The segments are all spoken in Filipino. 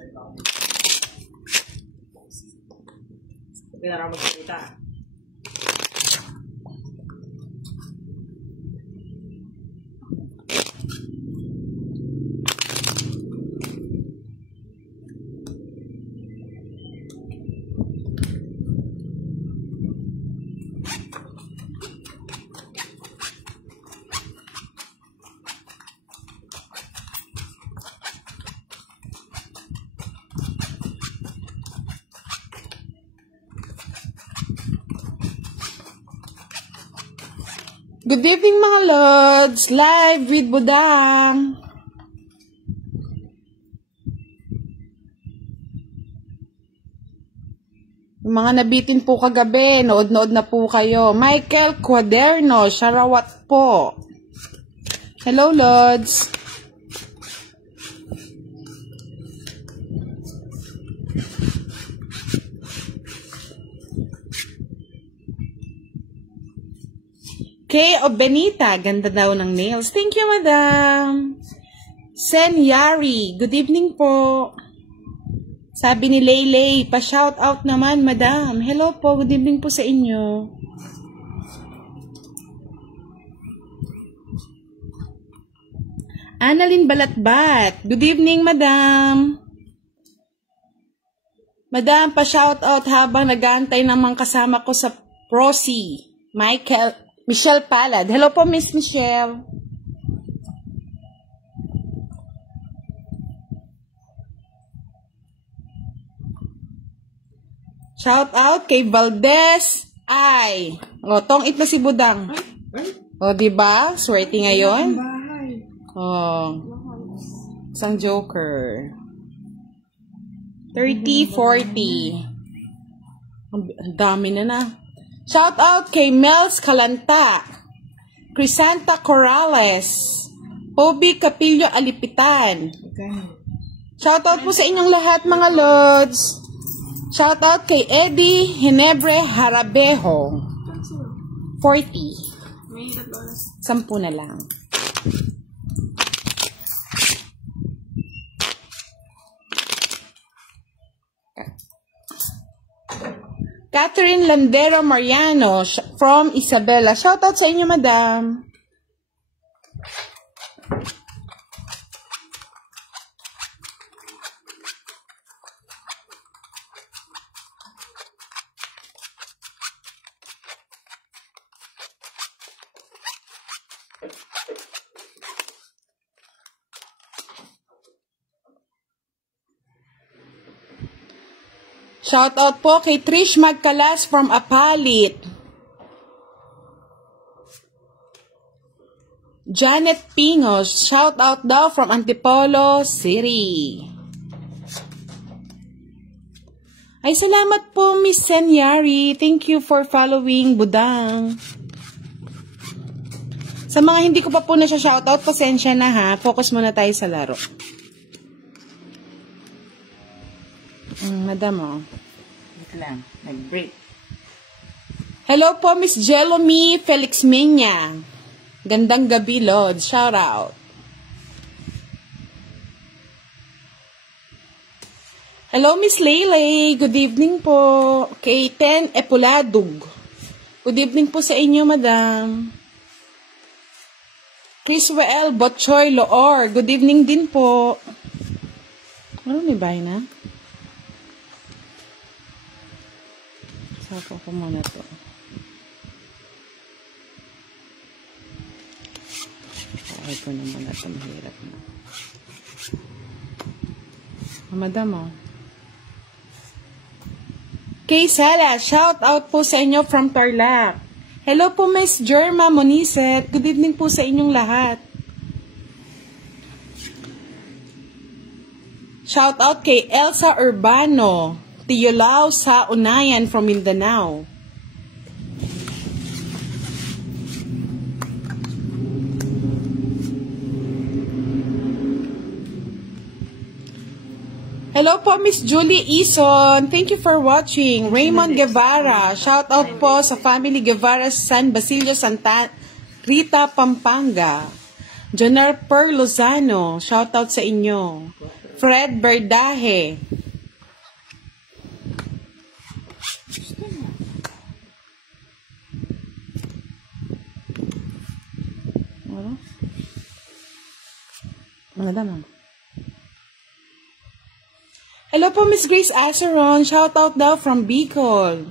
Hindi na lang magsalita. Good evening mga Lods! Live with Budang! Yung mga nabitin po kagabi, nood-nood na po kayo. Michael Quaderno, Sarawat po. Hello Lods! Kay Benita, ganda daw ng nails. Thank you, madam. Sen Yari, good evening po. Sabi ni Leylay, pa-shout out naman, madam. Hello po, good evening po sa inyo. Annalyn Balatbat, good evening, madam. Madam, pa-shout out habang nag-aantay namang kasama ko sa Prosi. Michelle Palad. Hello po, Miss Michelle. Shout out kay Valdez. O, tong-it na si Budang. O, diba? Swerte ngayon. O, isang joker. 30, 40. Ang dami na. Shout out kay Mels Calanta, Crisanta Corrales, Pobi Capillo Alipitan. Shout out po sa inyong lahat mga Lods. Shout out kay Eddie Henebre Harabejo. 40. 10 na lang. Catherine Landero Mariano from Isabela. Shout out sa inyo, madam. Shout out po kay Trish Magcalas from Apalit. Janet Pingos, shout out daw from Antipolo City. Ay, salamat po, Miss Senyari. Thank you for following Budang. Sa mga hindi ko pa po na siya shout out, pasensya na ha. Focus muna tayo sa laro. Madam, oh. Wait lang. Nag-break. Hello po, Miss Jelomy Felix Menya. Gandang gabi, Lord. Shout out. Hello, Miss Leylay. Good evening po. Kay Ten Epuladug. Good evening po sa inyo, madam. Criswell Botchoy Loor. Good evening din po. Ano ni bay na? Sako ko muna to. Ay ko naman ito. Mahirap na. Madam, oh. Kay Sala, shout out po sa inyo from Tarlac. Hello po, Miss Jerma Moniset. Good evening po sa inyong lahat. Shout out kay Elsa Urbano, Tiyolao sa Unayan from Mindanao. Hello po, Miss Julie Ison. Thank you for watching. Raymond Guevara. Shout out po sa family Guevara San Basilio Santa Rita, Pampanga. Joner Per Lozano. Shout out sa inyo. Fred Verdaje. Madam. Hello po, Miss Grace Aceron. Shout out daw from Bicol.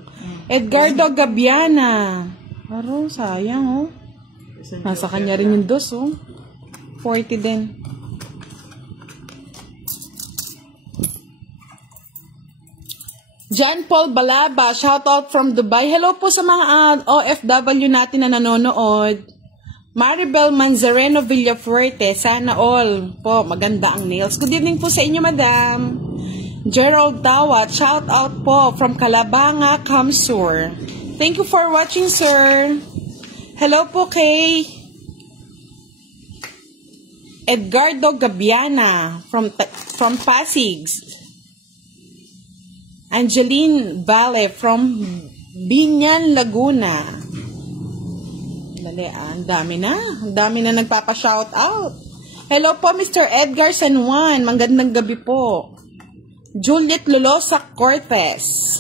Edgardo Gabiana. Aro, sayang, oh. Nasa kanya rin yung dos, oh. 40 din. John Paul Balaba. Shout out from Dubai. Hello po sa mga OFW natin na nanonood. Maribel Manzareno Villafuerte, sana all po, maganda ang nails. Good evening po sa inyo, madam. Gerald Tawat, shout out po from Calabanga, Kamsur. Thank you for watching, sir. Hello po kay Edgardo Gabiana from Pasig. Angeline Valle from Binyan, Laguna. Ang dami na. Ang dami na nagpapa-shout out. Hello po, Mr. Edgar San Juan. Magandang gabi po. Juliet Lolosa Cortez.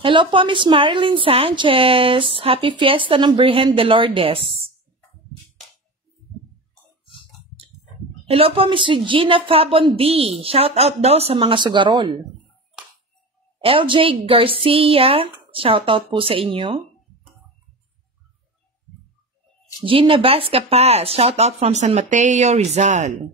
Hello po, Miss Marilyn Sanchez. Happy Fiesta ng Virgen de Lourdes. Hello po, Miss Regina Fabon D. Shout out daw sa mga sugarol. LJ Garcia. Shout out po sa inyo. Gina Vasca Paz, shout out from San Mateo, Rizal.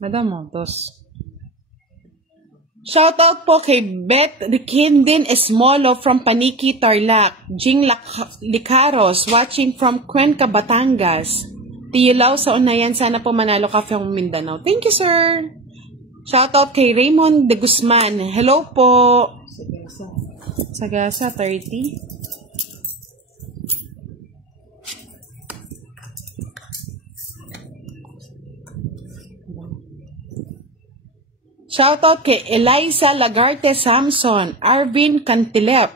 Madam, dos. Shout out po kay Beth Rikindin Esmolo from Paniki, Tarlac. Jing Licaros watching from Cuenca, Batangas. Tiyulaw sa unayan, sana po manalo ka from Mindanao. Thank you, sir. Shout out kay Raymond de Guzman. Hello po. Sagasa 30. Shoutout kay Eliza Lagarte Samson, Arvin Cantilep,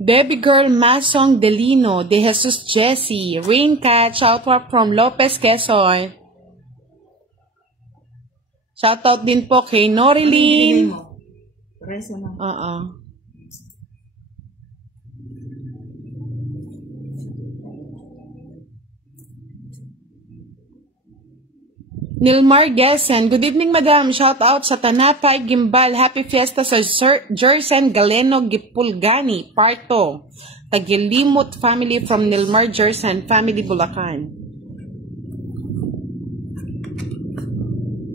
Baby Girl Masong Delino, De Jesus Jesse, Rain Cat, shoutout from Lopez, Quezon. Shoutout din po kay Norilyn. Nilmar Gessen, good evening, madam. Shout out sa Tanapay, Gimbal. Happy Fiesta sa Sir Jersen Galeno Gipulgani, Parto. Tagilimot family from Nilmar Jersen, family Bulacan.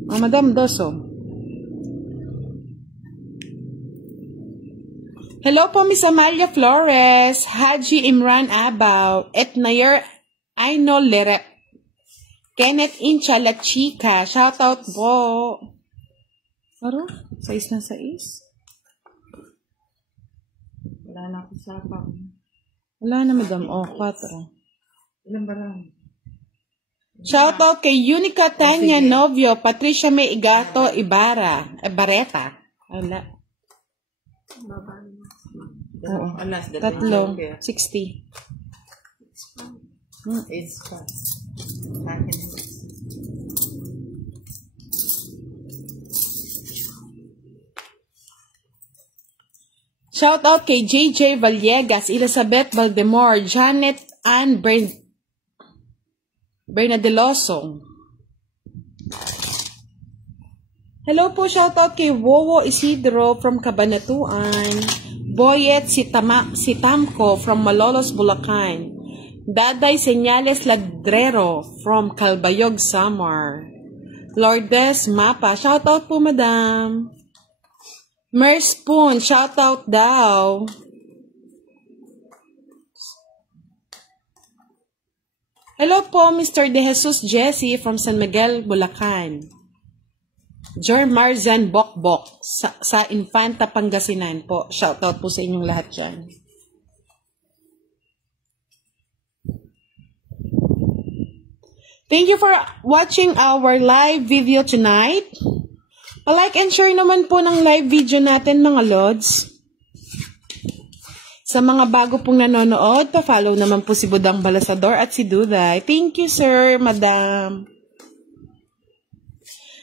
Madam Doso. Hello po, Miss Amalia Flores, Haji Imran Abaw, Etnayer Aino Lerep. Kenneth Incha La Chica, shout out po. Aro? 6 na 6? Wala na ako sa pang. Wala na, madam. 4. Ilan ba lang? Shout out kay Unica Tanya Novio, Patricia May Igato Ibarra, Bareta. Wala. Oo. 3. 60. It's fast. Shout out kay JJ Vallegas, Elizabeth Valdemor, Janet Ann Bernadeloso. Hello po, shout out kay Wowo Isidro from Cabanatuan, Boyet Sitamco from Malolos, Bulacan. Daday Señales Ladrero from Calbayog, Samar. Lourdes Mapa, shoutout po, madam. Mer Spoon, shoutout daw. Hello po, Mr. De Jesus Jesse from San Miguel, Bulacan. Jor Marzan Bokbok sa Infanta, Pangasinan po. Shoutout po sa inyong lahat dyan. Thank you for watching our live video tonight. Like and share naman po ng live video natin mga Lods. Sa mga bago pong nanonood, pa-follow naman po si Budang Balasador at si Duday. Thank you, sir, madam.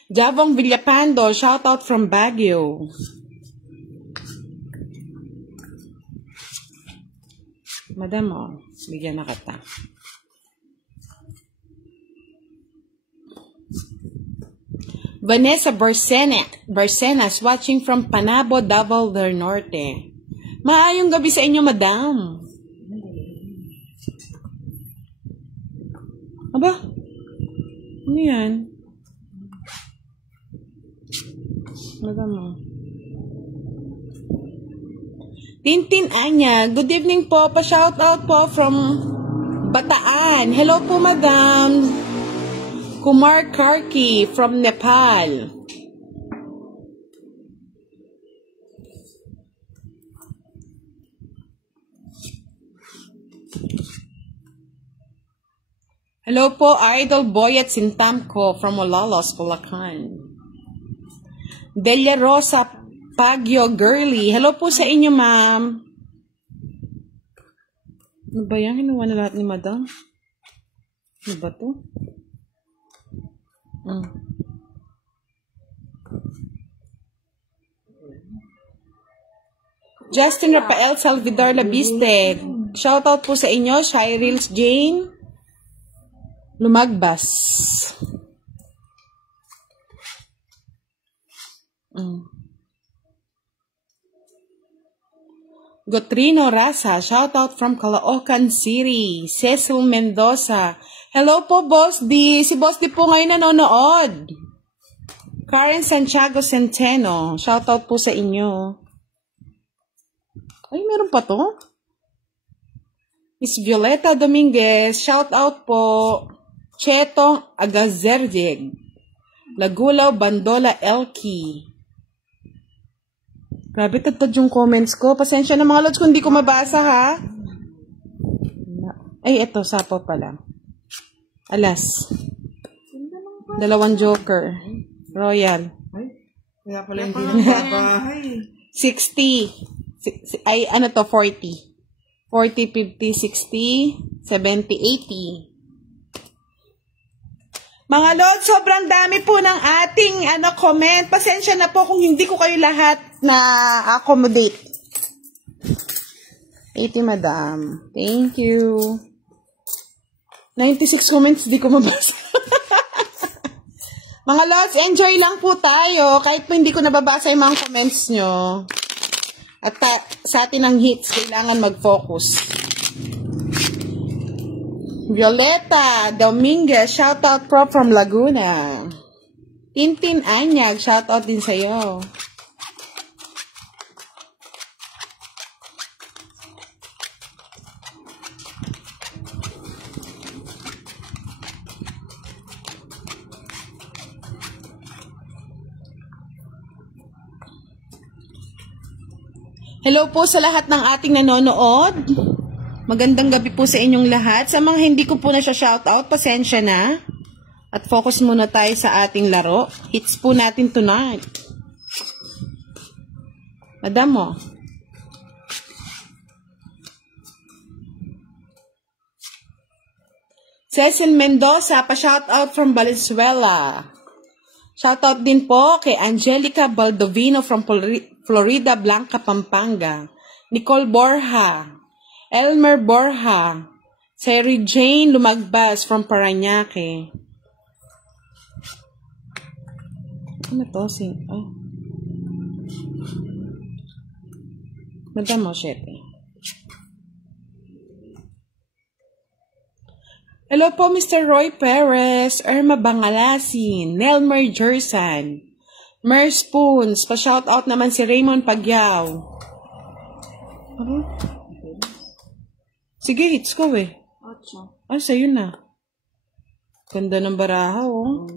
Javong Villapando, shout out from Baguio. Madam, oh, bigyan na kita. Vanessa Barcenas, watching from Panabo, Davao del Norte. Maayong gabi sa inyo, madam. Aba? Ano yan? Madam, oh. Tintin Anya, good evening po. Pa-shout out po from Bataan. Hello po, madam. Kumar Karki from Nepal. Hello po, Idol Boy at Sintamko from Malolos, Bulacan. Delia Rosa Pagyo Girly. Hello po sa inyo, ma'am. Ano ba yan? Hinuha na lahat ni madam? Ano ba to? Justin Rafael Salvador Labiste. Shout out po sa inyo, Shirils Jane Lumagbas. Gotrino Rasa, shout out from Caloocan City. Cecil Mendoza. Hello po, Boss D. Si Boss D po ngayon nanonood. Karen Santiago Centeno, shout out po sa inyo. Ay, meron pa to? Miss Violeta Dominguez, shout out po. Cheto Agazerjeg. Lagulaw Bandola Elki. Grabe, tatad yung comments ko. Pasensya na mga Lods kung hindi ko mabasa, ha? Ay, eto, sapo pala. Alas. 2 joker. Royal. Kaya pala hindi nagbabahay. 60. Ay, ano to, 40. 40, 50, 60, 70, 80. Mga Lods, sobrang dami po ng ating comment. Pasensya na po kung hindi ko kayo lahat na accommodate. 80, madam. Thank you. 96 comments, di ko mabasa. Mga Lods, enjoy lang po tayo. Kahit po hindi ko nababasa yung mga comments nyo. At sa atin ang hits, kailangan mag-focus. Violeta Dominguez, shout out pro from Laguna. Tintin Anyag, shout out din sa'yo. Hello po sa lahat ng ating nanonood. Magandang gabi po sa inyong lahat. Sa mga hindi ko po na siya shoutout, pasensya na. At focus muna tayo sa ating laro. Hits po natin tonight. Madam mo. Cecil Mendoza, pa-shoutout from Valenzuela. Shoutout din po kay Angelica Baldovino from Florida Blanca, Pampanga. Nicole Borja. Elmer Borja. Sari Jane Lumagbas from Parañaque. Ano to? Oh. Madam Moshete. Hello po, Mr. Roy Perez, Irma Bangalasin, Nelmer Jersan, Mer Spoons, pa-shoutout naman si Raymond Pagyaw. Ano? Sige, hits ko eh. 8. Ah, sa'yo na. Ganda ng baraha, oh.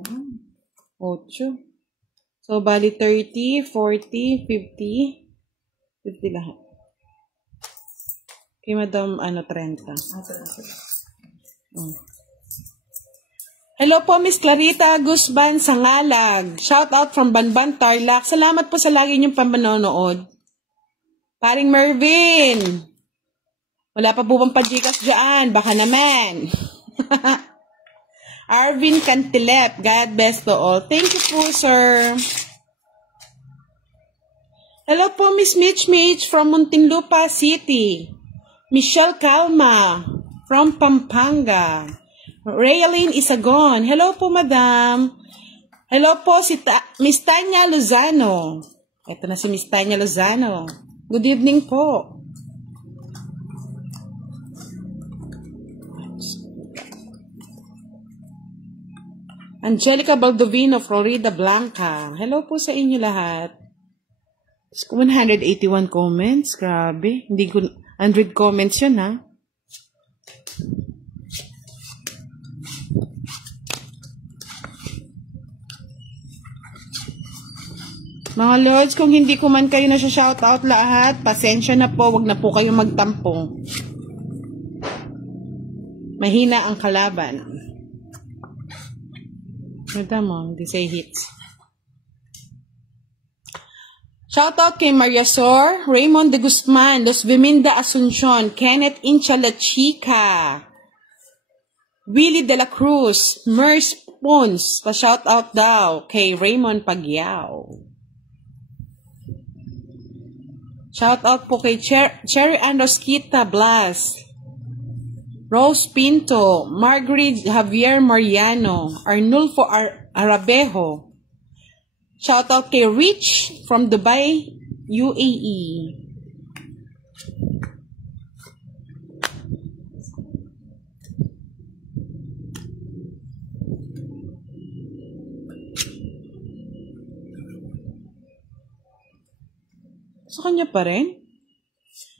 8. So, bali 30, 40, 50. 50 lahat. Kay Madam, 30. Hello po, Miss Clarita Guzman Sangalag. Shout out from Banban, Tarlac. Salamat po sa lagi niyong pamanonood. Paring Mervin. Wala pa po bang pa-Gcash dyan? Baka naman. Arvin Cantilep. God bless to all. Thank you po, sir. Hello po, Miss Mitch from Muntinlupa City. Michelle Calma from Pampanga. Raylene Isagon. Hello po, madam. Hello po, si Miss Tanya Lozano. Ito na si Miss Tanya Lozano. Good evening po. Angelica Baldovino, Florida Blanca. Hello po sa inyo lahat. 181 comments. Grabe. Hindi ko 100 comments yun, ha? Mga lords, kung hindi ko man kayo na shoutout lahat, pasensya na po, wag na po kayo magtampo. Mahina ang kalaban. Madam, hindi say hits. Shoutout kay Maria Sor, Raymond de Guzman, Los Biminda Asuncion, Kenneth Inchala Chica, Willie de la Cruz, Merce Pons, pa-shoutout daw kay Raymond Pagyao. Shoutout po kay Cherry and Rosquita Blas, Rose Pinto, Margaret Javier Mariano, Arnulfo Arabejo. Shoutout kay Rich from Dubai, UAE. Sa kanya pa rin?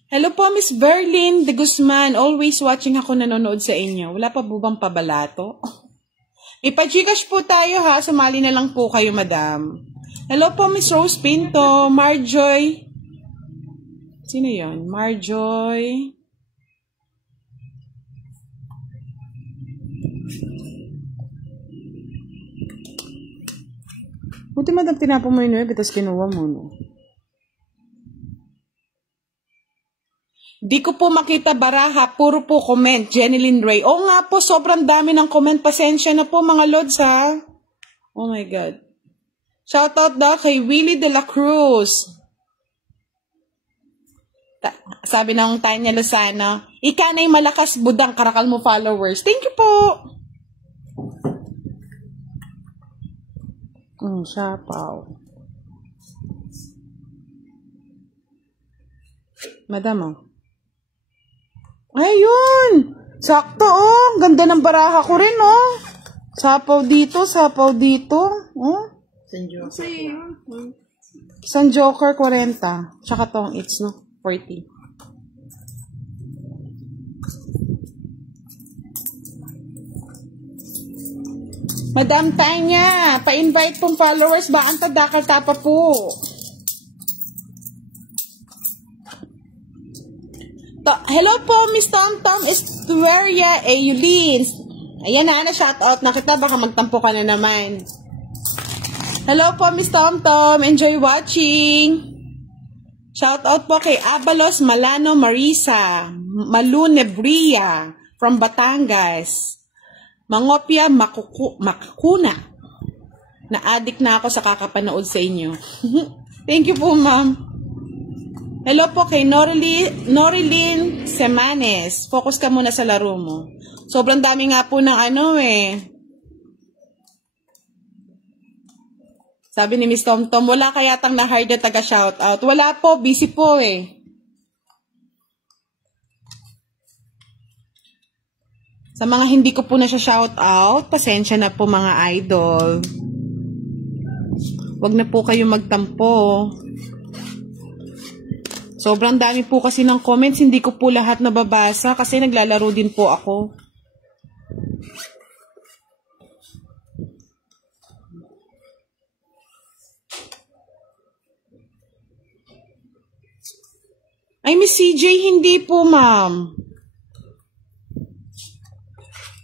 Hello po, Miss Berlin de Guzman. Always watching ako, nanonood sa inyo. Wala pa po bang pabalato? Ipa-Gcash po tayo, ha. Sumali na lang po kayo, madam. Hello po, Miss Rose Pinto. Marjoy. Sino yon? Marjoy. Buti madam, tinapo mo yun, tapos kinuha mo, no? Di ko po makita baraha, puro po comment, Jeneline Ray. Oo nga po, sobrang dami ng comment. Pasensya na po mga lods, ha? Oh my God. Shoutout daw kay Willie de la Cruz. Sabi ng Tanya Lozano, ika na'y malakas budang karakal mo followers. Thank you po. Siapaw. Madam, oh. Ayun! Sakto, oh. Ganda ng baraha ko rin, oh. Sapaw dito, sapaw dito. Oh. Isang Joker, 40. Tsaka tong it's, no? 40. Madam Tanya, pa-invite pong followers ba? Ang tadakal tapa po. Hello po, Miss Tom Estuaria Eulins. Ayan na, shoutout na kita. Baka magtampo ka na naman. Hello po, Miss Tom. Enjoy watching. Shoutout po kay Abalos Malano Marisa, Malunebria from Batangas. Mangopia Makakuna. Na-addict na ako sa kakapanood sa inyo. Thank you po, ma'am. Hello po kay Norilyn Semanes. Focus ka muna sa laro mo. Sobrang dami nga po ng ano eh. Sabi ni Miss Tom, wala kayatang na-hard na taga-shoutout. Wala po, busy po eh. Sa mga hindi ko po na siya shoutout, pasensya na po mga idol. Huwag na po kayo magtampo. Sobrang dami po kasi ng comments, hindi ko po lahat nababasa kasi naglalaro din po ako. Ay, Miss CJ, hindi po, ma'am.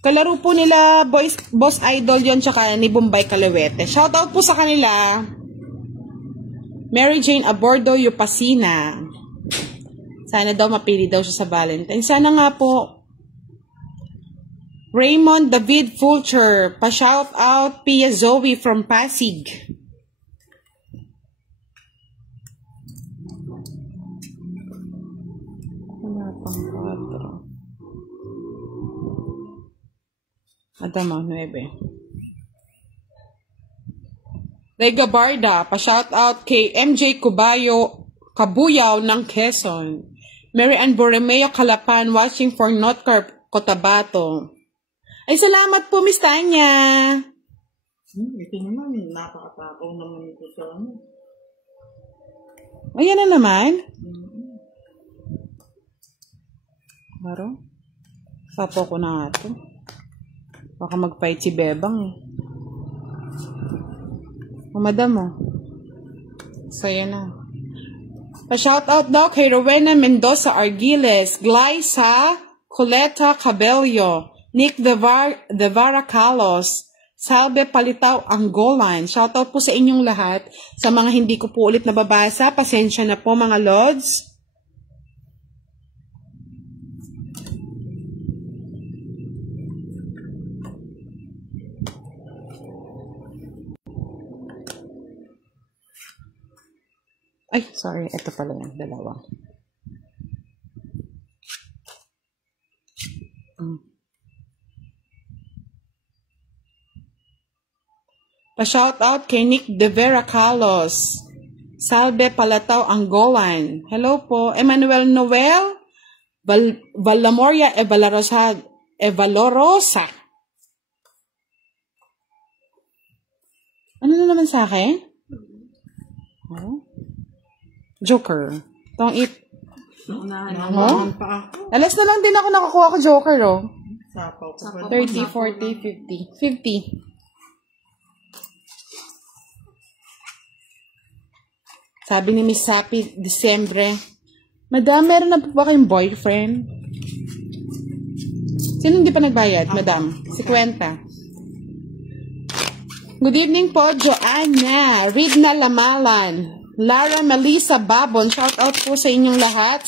Kalaro po nila Boss Idol yon tsaka ni Bombay Calawete. Shoutout po sa kanila. Mary Jane Abordo Yupasina. Sana daw mapili daw siya sa Valentine. Sana nga po. Raymond David Fulcher. Pa-shoutout Pia Zoe from Pasig. Wala pang 4. Adamo, 9. Rega Barda, pa-shoutout kay MJ Kabuyaw ng Quezon. Mary Ann Borromeo Calapan, watching for Notcar Cotabato. Ay, salamat po, Miss Tanya. Ito naman, napakatakaw naman ito sa ano. Ayan na naman. Haro? Sapo ko na nga ito. Baka mag-fight si Bebang eh. Madam mo. Saya na. Pa-shoutout daw kay Rowena Mendoza Argiles, Glyza Coleta Cabello, Nick Devara Calos, Salve Palitaw Angolan. Shoutout po sa inyong lahat. Sa mga hindi ko po ulit nababasa, pasensya na po mga Lods. Ay, sorry. Ito pala yung dalawa. Pa-shoutout kay Nick De Vera Carlos. Salve Palataw Angolan. Hello po. Emmanuel Noel. Valamoria Evalorosa. Ano na naman sa akin? Oh. Joker. Tong it. Naman pa ako. Alas na lang din ako nakakuha ko Joker, oh. Sapaw ko. 30, 40, 50. 50. Sabi ni Miss Sapi, Disyembre, Madam, meron na po ba kayong boyfriend? Sino hindi pa nagbayad, Madam? 50. Good evening po, Joanna. Ridna Lamalan. Lara Melissa Babon, shout out po sa inyong lahat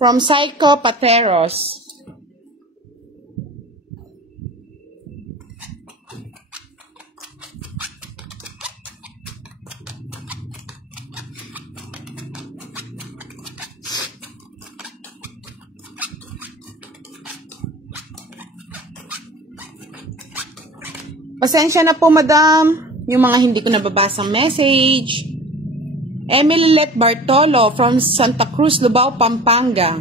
from Psycho Pateros. Pasensya na po, Madam, yung mga hindi ko nababasang message. Emily Let Bartolo from Santa Cruz, Lubao, Pampanga.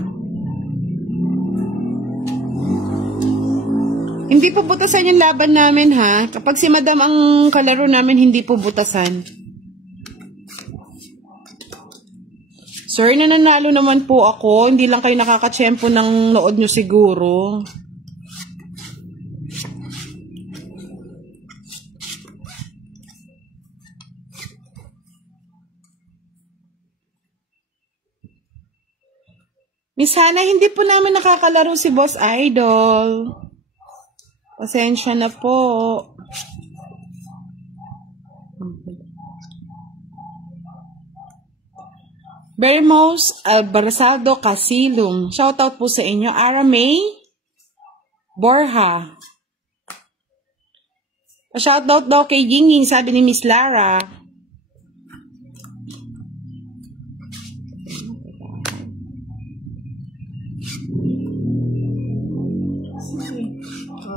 Hindi po butasan yung laban namin, ha? Kapag si Madam ang kalaro namin, hindi po butasan. Sir, nananalo naman po ako. Hindi lang kayo nakakatsyempo ng nood nyo siguro. Miss Hana, hindi po namin nakakalaro si Boss Idol. Pasensya na po. Bermos Albarazado Casilum. Shoutout po sa inyo. Ara May Borja. Shoutout daw kay Yinging, sabi ni Miss Lara.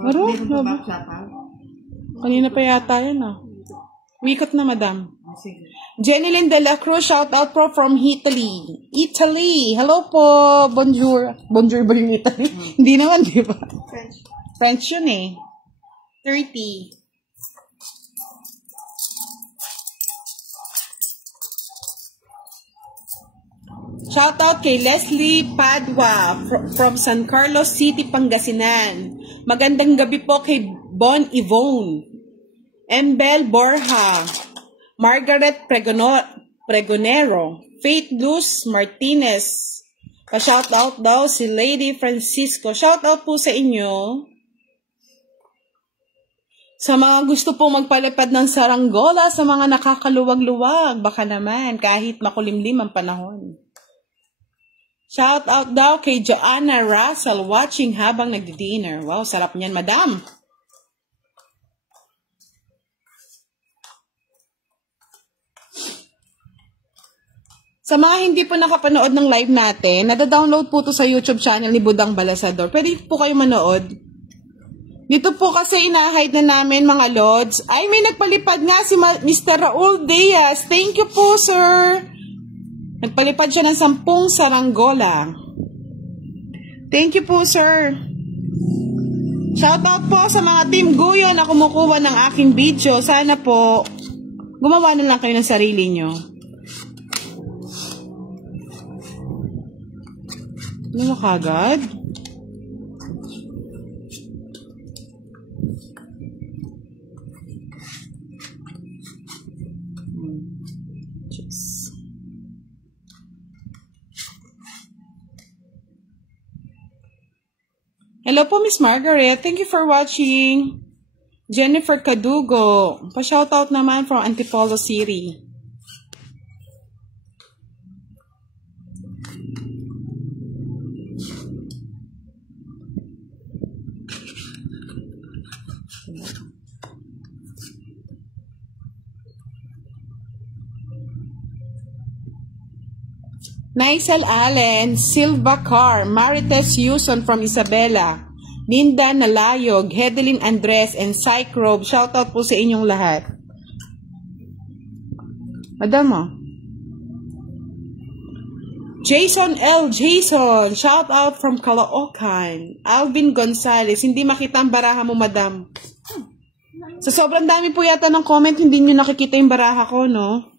Aro? Kanina pa yata yan, ah. Wikot na, Madam. Jenilyn De La Cruz, shout out po from Italy. Italy! Hello po! Bonjour. Bonjour ba yung Italy? Hindi naman, di ba? French yun eh. 30. Shout out kay Leslie Padua from San Carlos City, Pangasinan. Magandang gabi po kay Bon Yvonne. Embel Borja. Margaret Pregonero. Faith Luz Martinez. Pa-shout out daw si Lady Francisco. Shout out po sa inyo. Sa mga gusto po magpalipad ng saranggola, sa mga nakakaluwag-luwag, baka naman kahit makulimlim ang panahon. Shout out daw kay Joanna Russell watching habang nagdi-dinner. Wow, sarap niyan, madam. Sa mga hindi po nakapanood ng live natin, nada-download po to sa YouTube channel ni Budang Balasador. Pwede po kayo manood. Dito po kasi ina-hide na namin mga lods. Ay, may nagpalipad nga si Mr. Raul Diaz. Thank you po, sir. Nagpalipad siya ng 10 saranggola. Thank you po, sir. Shoutout po sa mga Team Guyo na kumukuha ng aking video. Sana po, gumawa na lang kayo ng sarili nyo. Ano kagad? Hello po, Miss Margaret. Thank you for watching. Jennifer Cadugo. Pa-shoutout naman from Antipolo City. Naisel Allen, Silva Carr, Marites Yuson from Isabela, Linda Nalayog, Hedeline Andres, and Cycrobe. Shoutout po sa inyong lahat. Madam mo. Jason L. Jason, shoutout from Caloocan. Alvin Gonzalez, hindi makita ang baraha mo, madam. Sa sobrang dami po yata ng comment, hindi nyo nakikita yung baraha ko, no?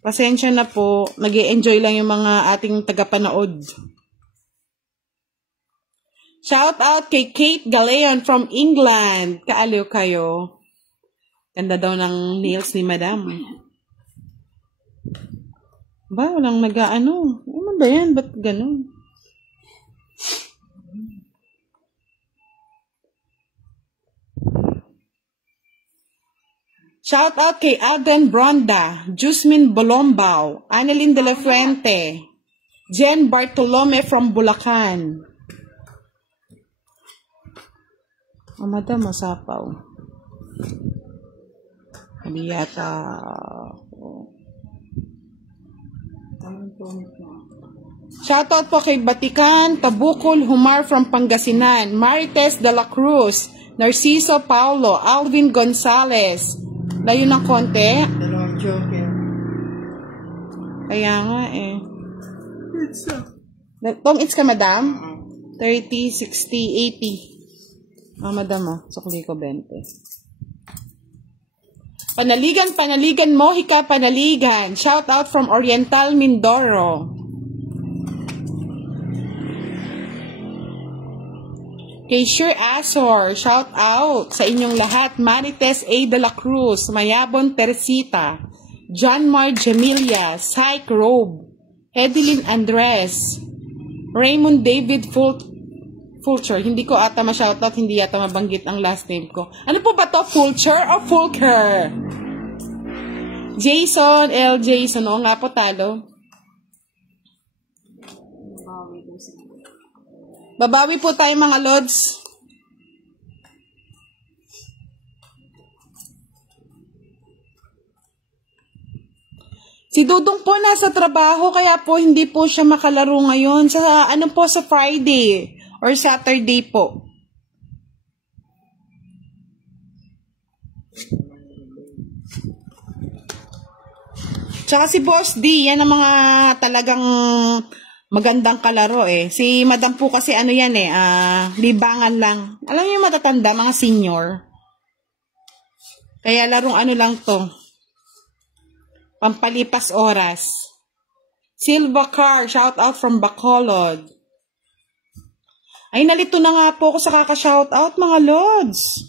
Pasensya na po. Nag-i-enjoy lang yung mga ating tagapanood. Shout out kay Kate Galeon from England. Kaaliw kayo. Ganda daw ng nails ni madam. Ba, walang nag-ano. Ano ba yan? Ba't ganun? Shout out kay Alden Bronda, Jusmin Bolombao, Annalyn De La Fuente, Jen Bartolome from Bulacan. Oh, madam, masapaw. Hindi yata. Shout out po kay Batikan, Tabukol, Humar from Pangasinan, Marites de la Cruz, Narciso Paulo, Alvin Gonzalez. Layo ng konti. Dalawang joker. Kaya nga eh. It's Tong it's ka, madam? 30, 60, 80. Ah, madam mo. Sukli ko 20. Panaligan, panaligan mo, hika panaligan. Shout out from Oriental Mindoro. Kay Sure Azor, shout out sa inyong lahat. Marites A. De La Cruz, Mayabon Teresita, John Mar Jamilia, Syke Robe, Hedeline Andres, Raymond David Fulcher. Hindi ko ata ma-shoutout, hindi yata mabanggit ang last name ko. Ano po ba to? Fulcher o Fulker? Jason L. Jason. Oo nga po, talo. Babawi po tayo mga lods. Si Dudong po nasa trabaho kaya po hindi po siya makalaro ngayon sa ano po sa Friday or Saturday po. Tsaka si Boss D, yan ang mga talagang magandang kalaro eh. Si Madam po kasi ano yan eh, libangan lang. Alam niyo yung matatanda, mga senior. Kaya larong ano lang to. Pampalipas oras. Silva Carr, shout out from Bacolod. Ay, nalito na nga po ako sa kaka-shout out mga lods.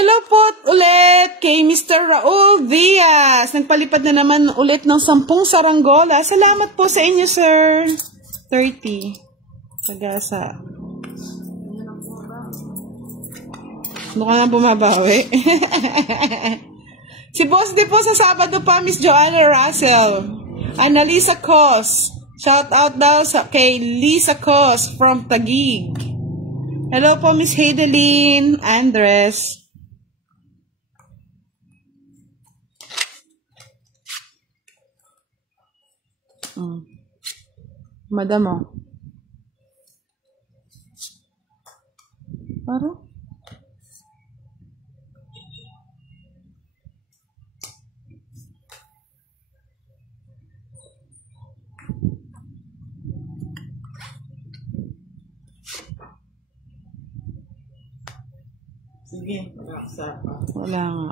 Hello po ulit kay Mr. Raul Diaz. Nagpalipad na naman ulit ng 10 saranggola. Salamat po sa inyo, sir. 30. Sagasa. Mukha na bumabawi. Si Boss di po sa Sabado pa, Miss Joanna Russell. Annalisa Cos. Shout out daw kay Lisa Cos from Taguig. Hello po, Miss Heidelin Andres. Madam mo. Parang? Sige, wala nga.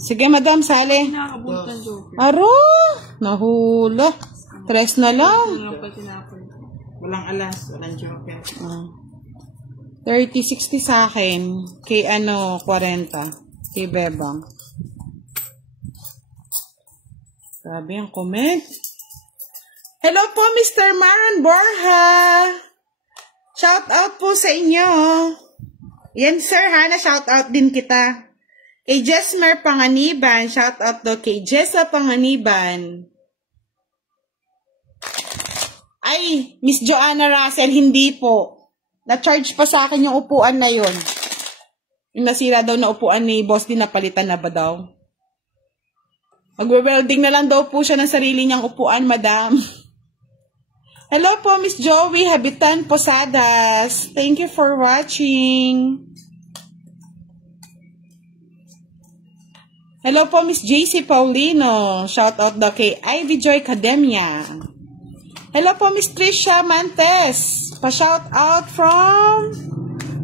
Sige, madam, sali. Aro, nahula. 3 na lang. Walang alas, walang joker. 30-60 sa akin. Kay 40. Kay Bebang. Grabe ang comment. Hello po, Mr. Maron Borja. Shout out po sa inyo. Yan, sir, ha? Na-shout out din kita. Kay Jesmer Panganiban. Shout out daw kay Jessa Panganiban. Ay, Miss Joanna Russell, hindi po. Na-charge pa sa akin yung upuan na yun. Yung nasira daw na upuan ni Boss, din napalitan na ba daw? Mag-welding na lang daw po siya ng sarili niyang upuan, madam. Hello po, Miss Joey Habitan Posadas. Thank you for watching. Hello po, Miss JC Paulino. Shout out daw kay Ivy Joy Academia. Hello po, Miss Trisha Mantes. Pa-shout out from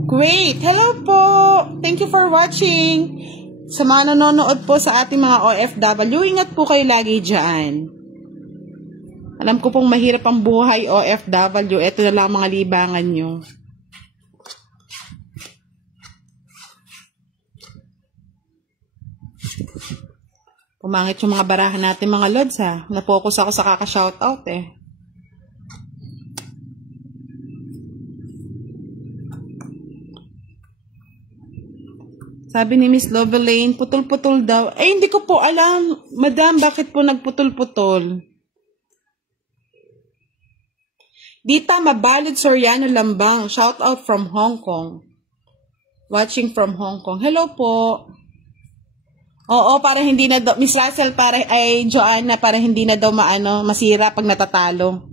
Kuwait. Hello po. Thank you for watching. Sa mga nanonood po sa ating mga OFW, ingat po kayo lagi dyan. Alam ko pong mahirap ang buhay OFW. Ito na lang mga libangan nyo. Pumangit yung mga barahan natin mga lods ha. Napokus ako sa kaka-shoutout eh. Sabi ni Miss Lovelaine, putol-putol daw. Eh, hindi ko po alam. Madam, bakit po nagputol-putol? Dita Mabalod Soriano Lambang. Shout out from Hong Kong. Watching from Hong Kong. Hello po. Oo, para hindi na daw, Miss Russell, Joanna, para hindi na daw masira pag natatalo.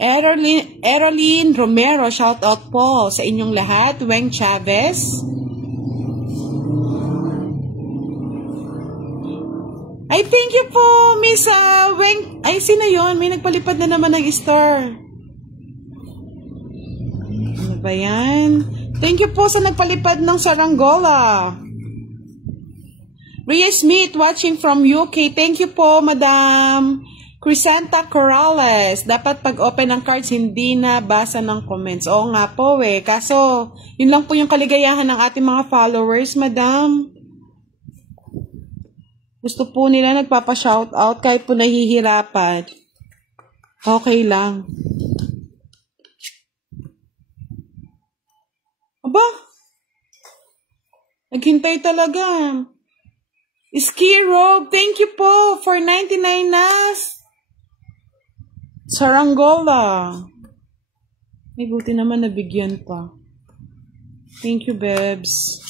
Eroline Romero, shout out po sa inyong lahat. Weng Chavez. Ay, thank you po, Miss Weng. Ay, sino yun? May nagpalipad na naman ng star. Ano ba yan? Thank you po sa nagpalipad ng saranggola. Rhea Smith, watching from UK. Thank you po, Madam. Crisanta Corrales, dapat pag open ng cards, hindi na basa ng comments. Oo nga po eh. Kaso, yun lang po yung kaligayahan ng ating mga followers, Madam. Gusto po nila nagpapa-shoutout kahit po nahihirapan. Okay lang. Aba? Naghintay talaga. Ski Rogue, thank you po for 99 nas. Saranggola. May buti naman nabigyan pa. Thank you, Bebs.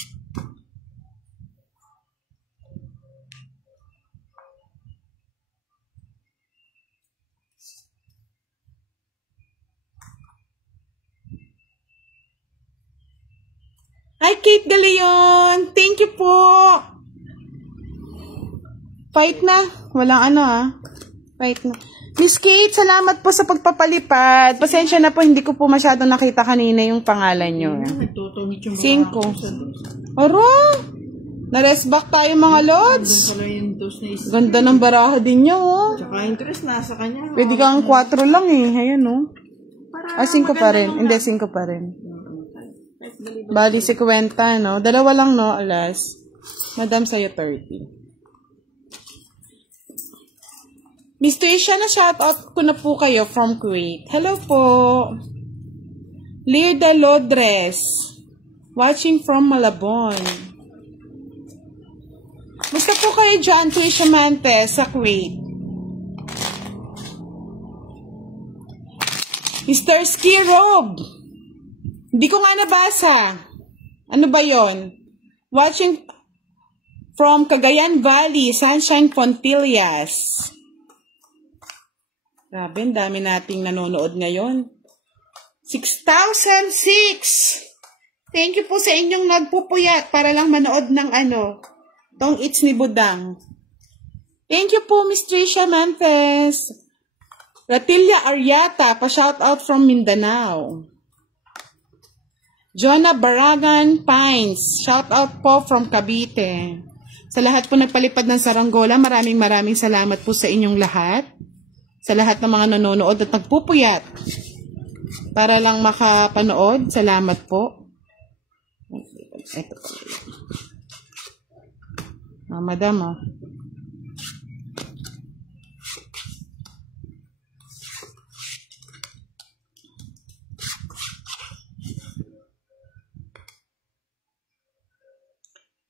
Hi, Kate De Leon. Thank you po. Fight na. Walang Fight na. Miss Kate, salamat po sa pagpapalipad. Pasensya na po, hindi ko po masyadong nakita kanina yung pangalan nyo. 5. Aro? Na-rest back tayo mga lods. Doon pala yung dos na isa. Ganda ng baraha din niya, oh. Tsaka interest nasa kanya. Pwede kang 4 lang eh. Ayan, oh. Para 5 pa rin. Hindi, 5 pa rin. Bali, 50, no? Dalawa lang, no? Alas. Madam, sa'yo 30. Miss Tuisha, na shoutout ko na po kayo from Kuwait. Hello po. Lirda Lodres. Watching from Malabon. Basta po kayo dyan, Tuisha Mantes, sa Kuwait. Mr. Ski Rob. Hindi ko nga nabasa. Ano ba yon? Watching from Cagayan Valley, Sunshine Fontillas. Grabe, ang dami nating nanonood ngayon. 6,006! Thank you po sa inyong nagpupuyat para lang manood ng tong It's ni Budang. Thank you po, Miss Tricia Mantes. Ratilia Ariata, pa-shoutout from Mindanao. Jonah Baragan Pines, shoutout po from Cavite. Sa lahat po nagpalipad ng saranggola, maraming salamat po sa inyong lahat. Sa lahat ng mga nanonood at nagpupuyat para lang makapanood, salamat po. Ito po. Madam, oh.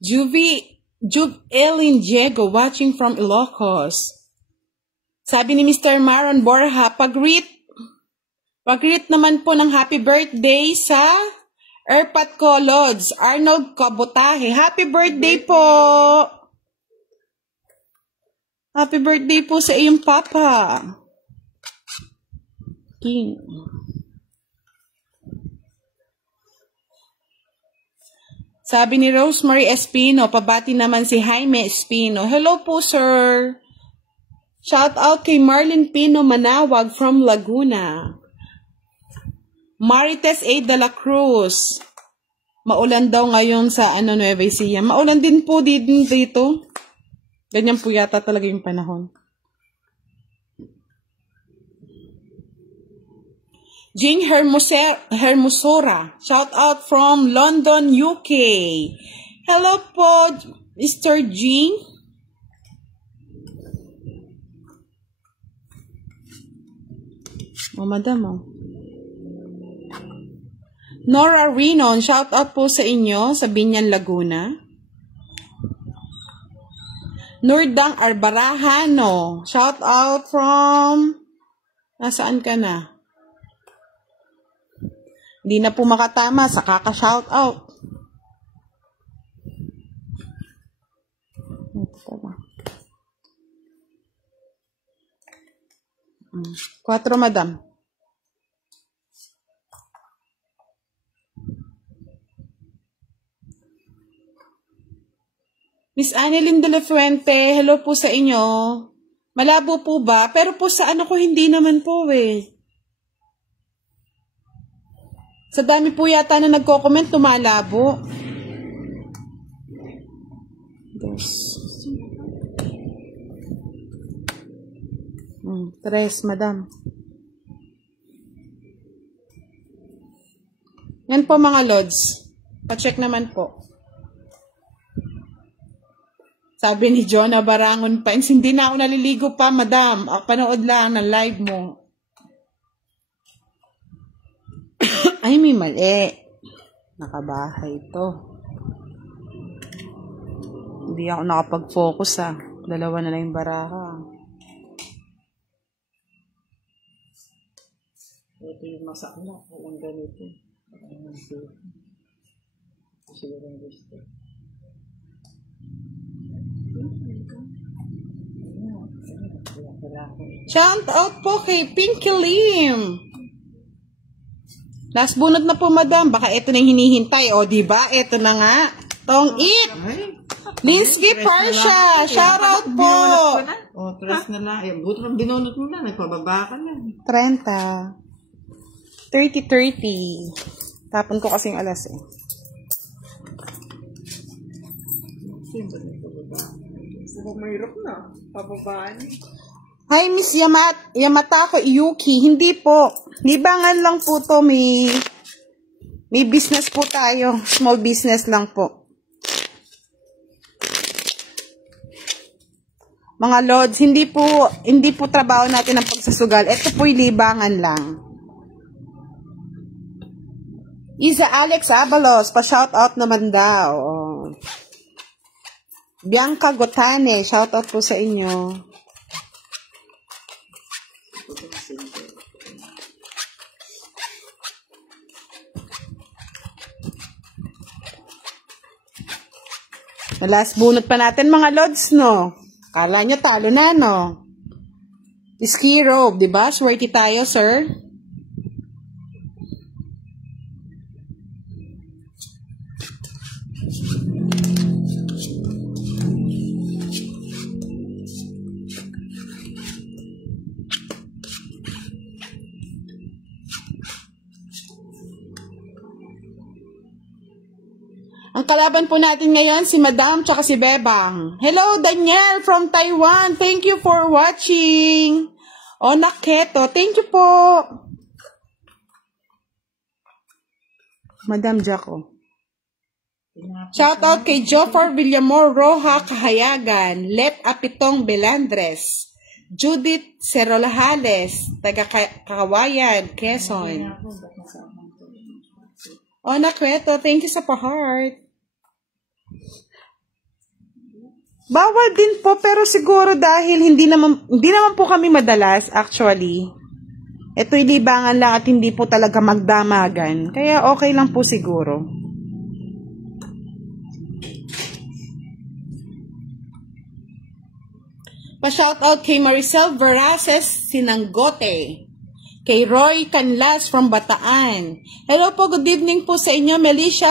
Juve Elin Diego watching from Ilocos. Sabi ni Mr. Maron Borja, pag-greet naman po ng happy birthday sa Erpat ko, Lods, Arnold Kabotahe. Happy birthday po! Happy birthday po sa iyong papa. King. Sabi ni Rosemary Espino, pabati naman si Jaime Espino. Hello po, sir. Shout out kay Marlene Pino Manawag from Laguna. Marites A. de la Cruz. Maulan daw ngayon sa Nueva Ecija. Maulan din po dito. Ganyan po yata talaga yung panahon. Jean Hermosora. Shout out from London, UK. Hello po, Mr. Jean. Madam, Nora Rinon, shout out po sa inyo sa Binyan, Laguna. Nurdang Arbarahano, shout out from nasaan ka na? Hindi na po makatama sa kaka-shout out. 4, madam. Miss Annelyn de la Fuente, hello po sa inyo. Malabo po ba? Pero po sa ko hindi naman po eh. Sa dami po yata na nagko-comment, tumalabo. 3, madam. Yan po mga lods. Pa-check naman po. Sabi ni Jonah Barangon Pines, hindi na ako naliligo pa, madam. Panood lang ng live mo. Ay, may mali. Nakabahay to. Hindi ako nakapag-focus ah. 2 na lang yung baraha. Ito yung masak na. Walang ganito. Siguro yung gusto. Shout out po kay Pinky Lim. Last bunot na po, madam. Baka ito na yung hinihintay. O, diba? Ito na nga. Tong it. Linsky Parsha. Shout out po. O, 3 na lang. Buto ng binunot mo na. Nagpababa ka na. 30. 30. Tapon ko kasing alas eh. Siyempre, pababa. Mukhang mahirap na. Pababaan. Hi, Miss Yamatako Yuki. Hindi po. Libangan lang po to. May business po tayo. Small business lang po. Mga Lods, hindi po trabaho natin ang pagsasugal. Ito po'y libangan lang. Isa Alex Abalos, pa-shoutout naman daw. Oh. Bianca Gotane, shoutout po sa inyo. Last bunot pa natin mga Lods, no? Kala nyo talo na, no? Ski rope, diba? Swerty tayo, sir. Ang kalaban po natin ngayon, si Madam tsaka si Bebang. Hello, Daniel from Taiwan. Thank you for watching. O, Naketo. Thank you po. Madam Jaco. Shout out kay Jofar Villamor Roja Kahayagan. Let Apitong Belandres. Judith Cerolajales. Taga Kakawayan, Quezon. O, Nakweto, thank you sa pa-heart. Bawal din po, pero siguro dahil hindi naman po kami madalas, actually. Ito'y libangan lang at hindi po talaga magdamagan. Kaya okay lang po siguro. Pa-shoutout kay Maricel Veraces Sinanggote. Kay Roy Canlas from Bataan. Hello po, good evening po sa inyo. Melissa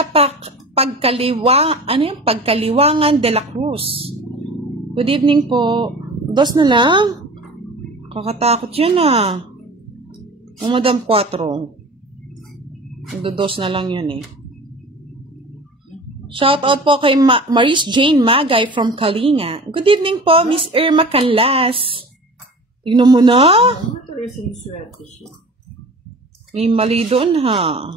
Pagkaliwangan de la Cruz. Good evening po. Dos na lang? Kakatakot yun ah. Madam 4. Dos na lang yun eh. Shout out po kay Maris Jane Magay from Kalinga. Good evening po, Miss Irma Canlas. Tignan mo na. May mali doon ha.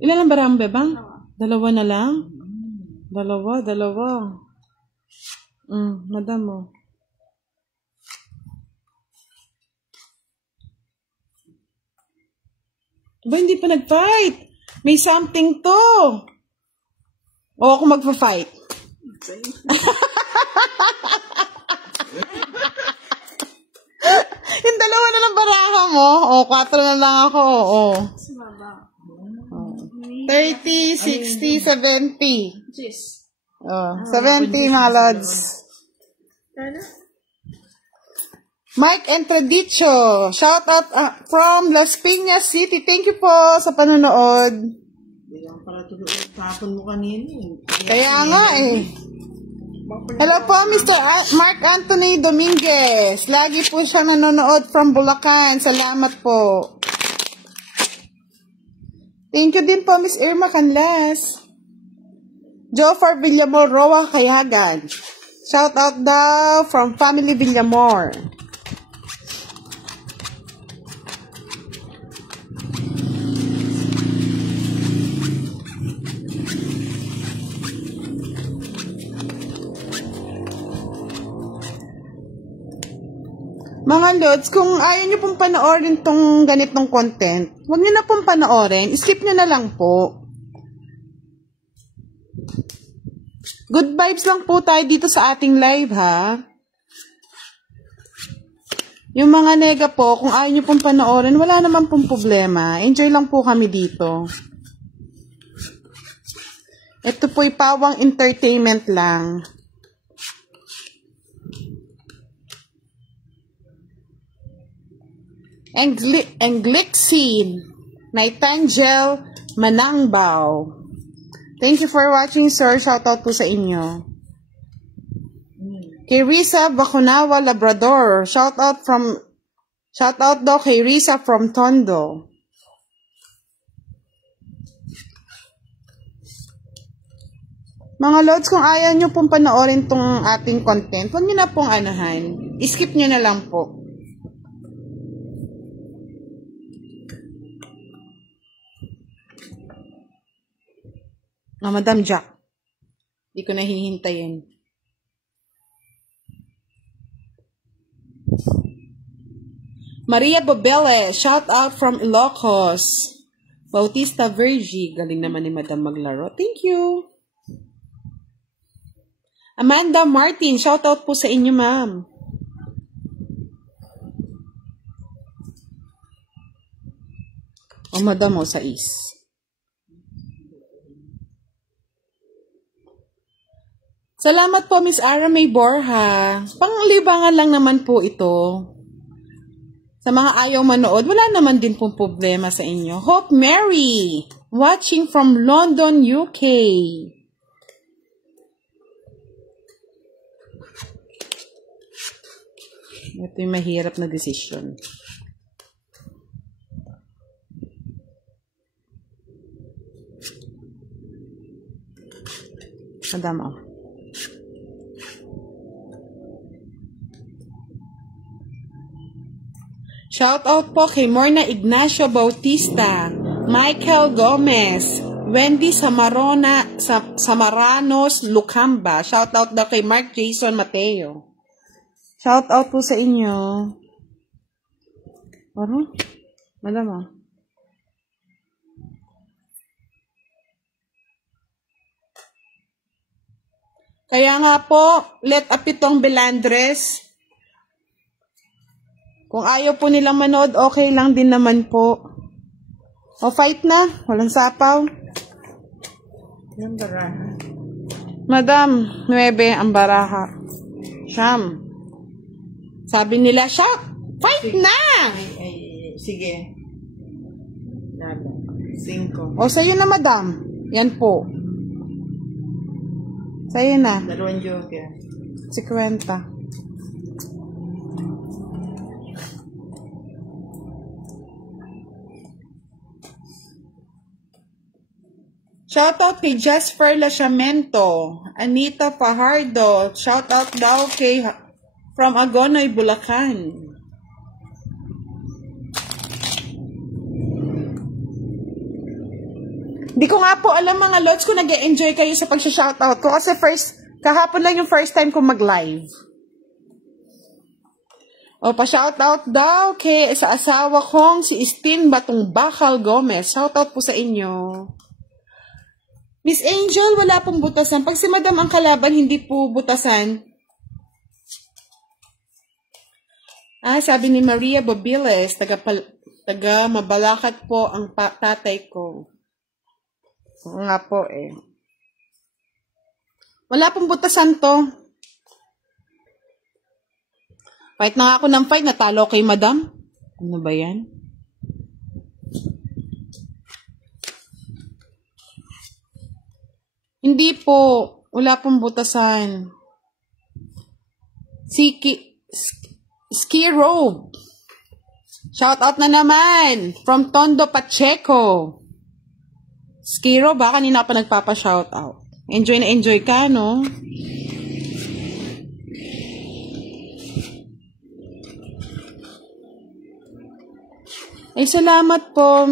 Ilan ang barang, Bebang? Dalawa na lang? Dalawa. Madam mo. Ba, hindi pa nag-fight. May something to. O ako magpa-fight. Yung dalawa na lang baraha mo. O, 4 na lang ako. O. 30, 60, 70. Oh, 70 mga Lods. Mike Entredicho. Shout out from Las Piñas City. Thank you po sa panonood. Kaya nga eh. Hello po, Mr. Mark Anthony Dominguez. Lagi po siya nanonood from Bulacan. Salamat po. Thank you din po, Miss Irma Canlas. Jofar Villamor Roa Kayagan. Shout out daw from Family Villamor. Mga Lods, kung ayaw nyo pong panoorin tong ganitong content, huwag nyo na pong panoorin. Skip nyo na lang po. Good vibes lang po tayo dito sa ating live, ha? Yung mga nega po, kung ayaw nyo pong panoorin, wala naman pong problema. Enjoy lang po kami dito. Ito po'y pawang entertainment lang. Englixin Nightingale Manangbaw. Thank you for watching, sir. Shoutout po sa inyo. Kay Risa Bacunawa Labrador. Shoutout daw kay Risa from Tondo. Mga lods, kung ayaw nyo pong panoorin tong ating content, huwag nyo na pong anahan. I-skip nyo na lang po. Madam Jack. Hindi ko nahihintayin. Maria Bobele, shout out from Ilocos. Bautista Virgie, galing naman ni Madam maglaro. Thank you. Amanda Martin, shout out po sa inyo, ma'am. Madam, sa is. Salamat po, Miss Ara May Borja. Panglibangan lang naman po ito. Sa mga ayaw manood, wala naman din pong problema sa inyo. Hope Mary, watching from London, UK. Ito yung mahirap na desisyon. Madam, shout out po kay Morna Ignacio Bautista, Michael Gomez, Wendy Samaranos Lucamba. Shout out daw kay Mark Jason Mateo. Shout out po sa inyo. Ano? Madam, Kaya nga po, let up itong Belandres. Kung ayaw po nilang manood, okay lang din naman po. O, fight na. Walang sapaw. Yung baraha. Madam, 9 ang baraha. Siyam. Sabi nila, Shak, fight na! Sige. 5. O, sa'yo na, madam. Yan po. Sa'yo na. 2 joker. 50. Shoutout kay Jasper Lasiamento, Anita Fajardo, shoutout daw kay from Agonoy, Bulacan. Di ko nga po alam mga lods kung nag-enjoy kayo sa pag-shoutout ko kasi kahapon lang yung first time ko mag-live. O, pa-shoutout daw kay sa asawa kong si Istin Batong Bakal Gomez. Shoutout po sa inyo. Miss Angel, wala pong butasan. Pag si Madam ang kalaban, hindi po butasan. Sabi ni Maria Bobiles, taga Mabalacat po ang tatay ko. Oo nga po eh. Wala pong butasan to. Fight na nga ako ng fight, natalo kay Madam. Ano ba yan? Hindi po. Wala pong butasan. Ski Robe. Shout out na naman. From Tondo Pacheco. Ski Robe, kanina pa nagpapa-shout out. Enjoy na enjoy ka, no? Ay, salamat po,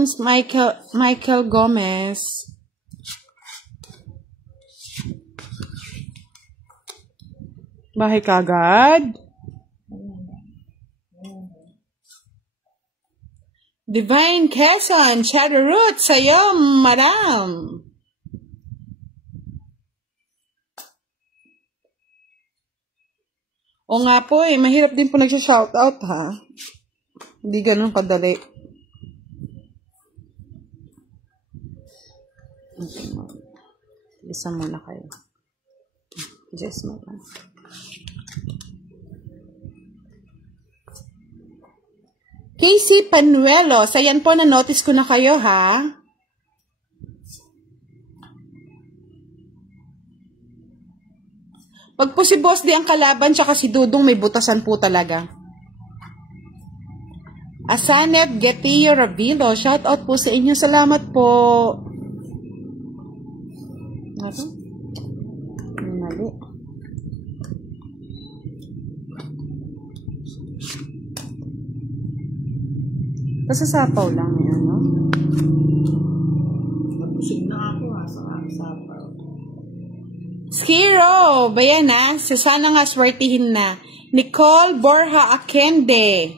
Michael Gomez. Bahay kagad. Divine Quezon, Chadarut, sa'yo, madam. O nga po eh, mahirap din po nagsha-shoutout ha. Hindi ganun kadali. Isa muna kayo. Just muna. Casey Panuelo, sayan po na-notice ko na kayo ha. Pag po si Boss di ang kalaban tsaka si Dudong may butasan po talaga. Asanep Getio Ravilo, shout out po sa inyo. Salamat po. tanghali. Kasasapaw lang eh, ano? Busog na ako sa sapaw. Skiro! Bayan na. Sana nga swertihin na. Nicole Borja Akende.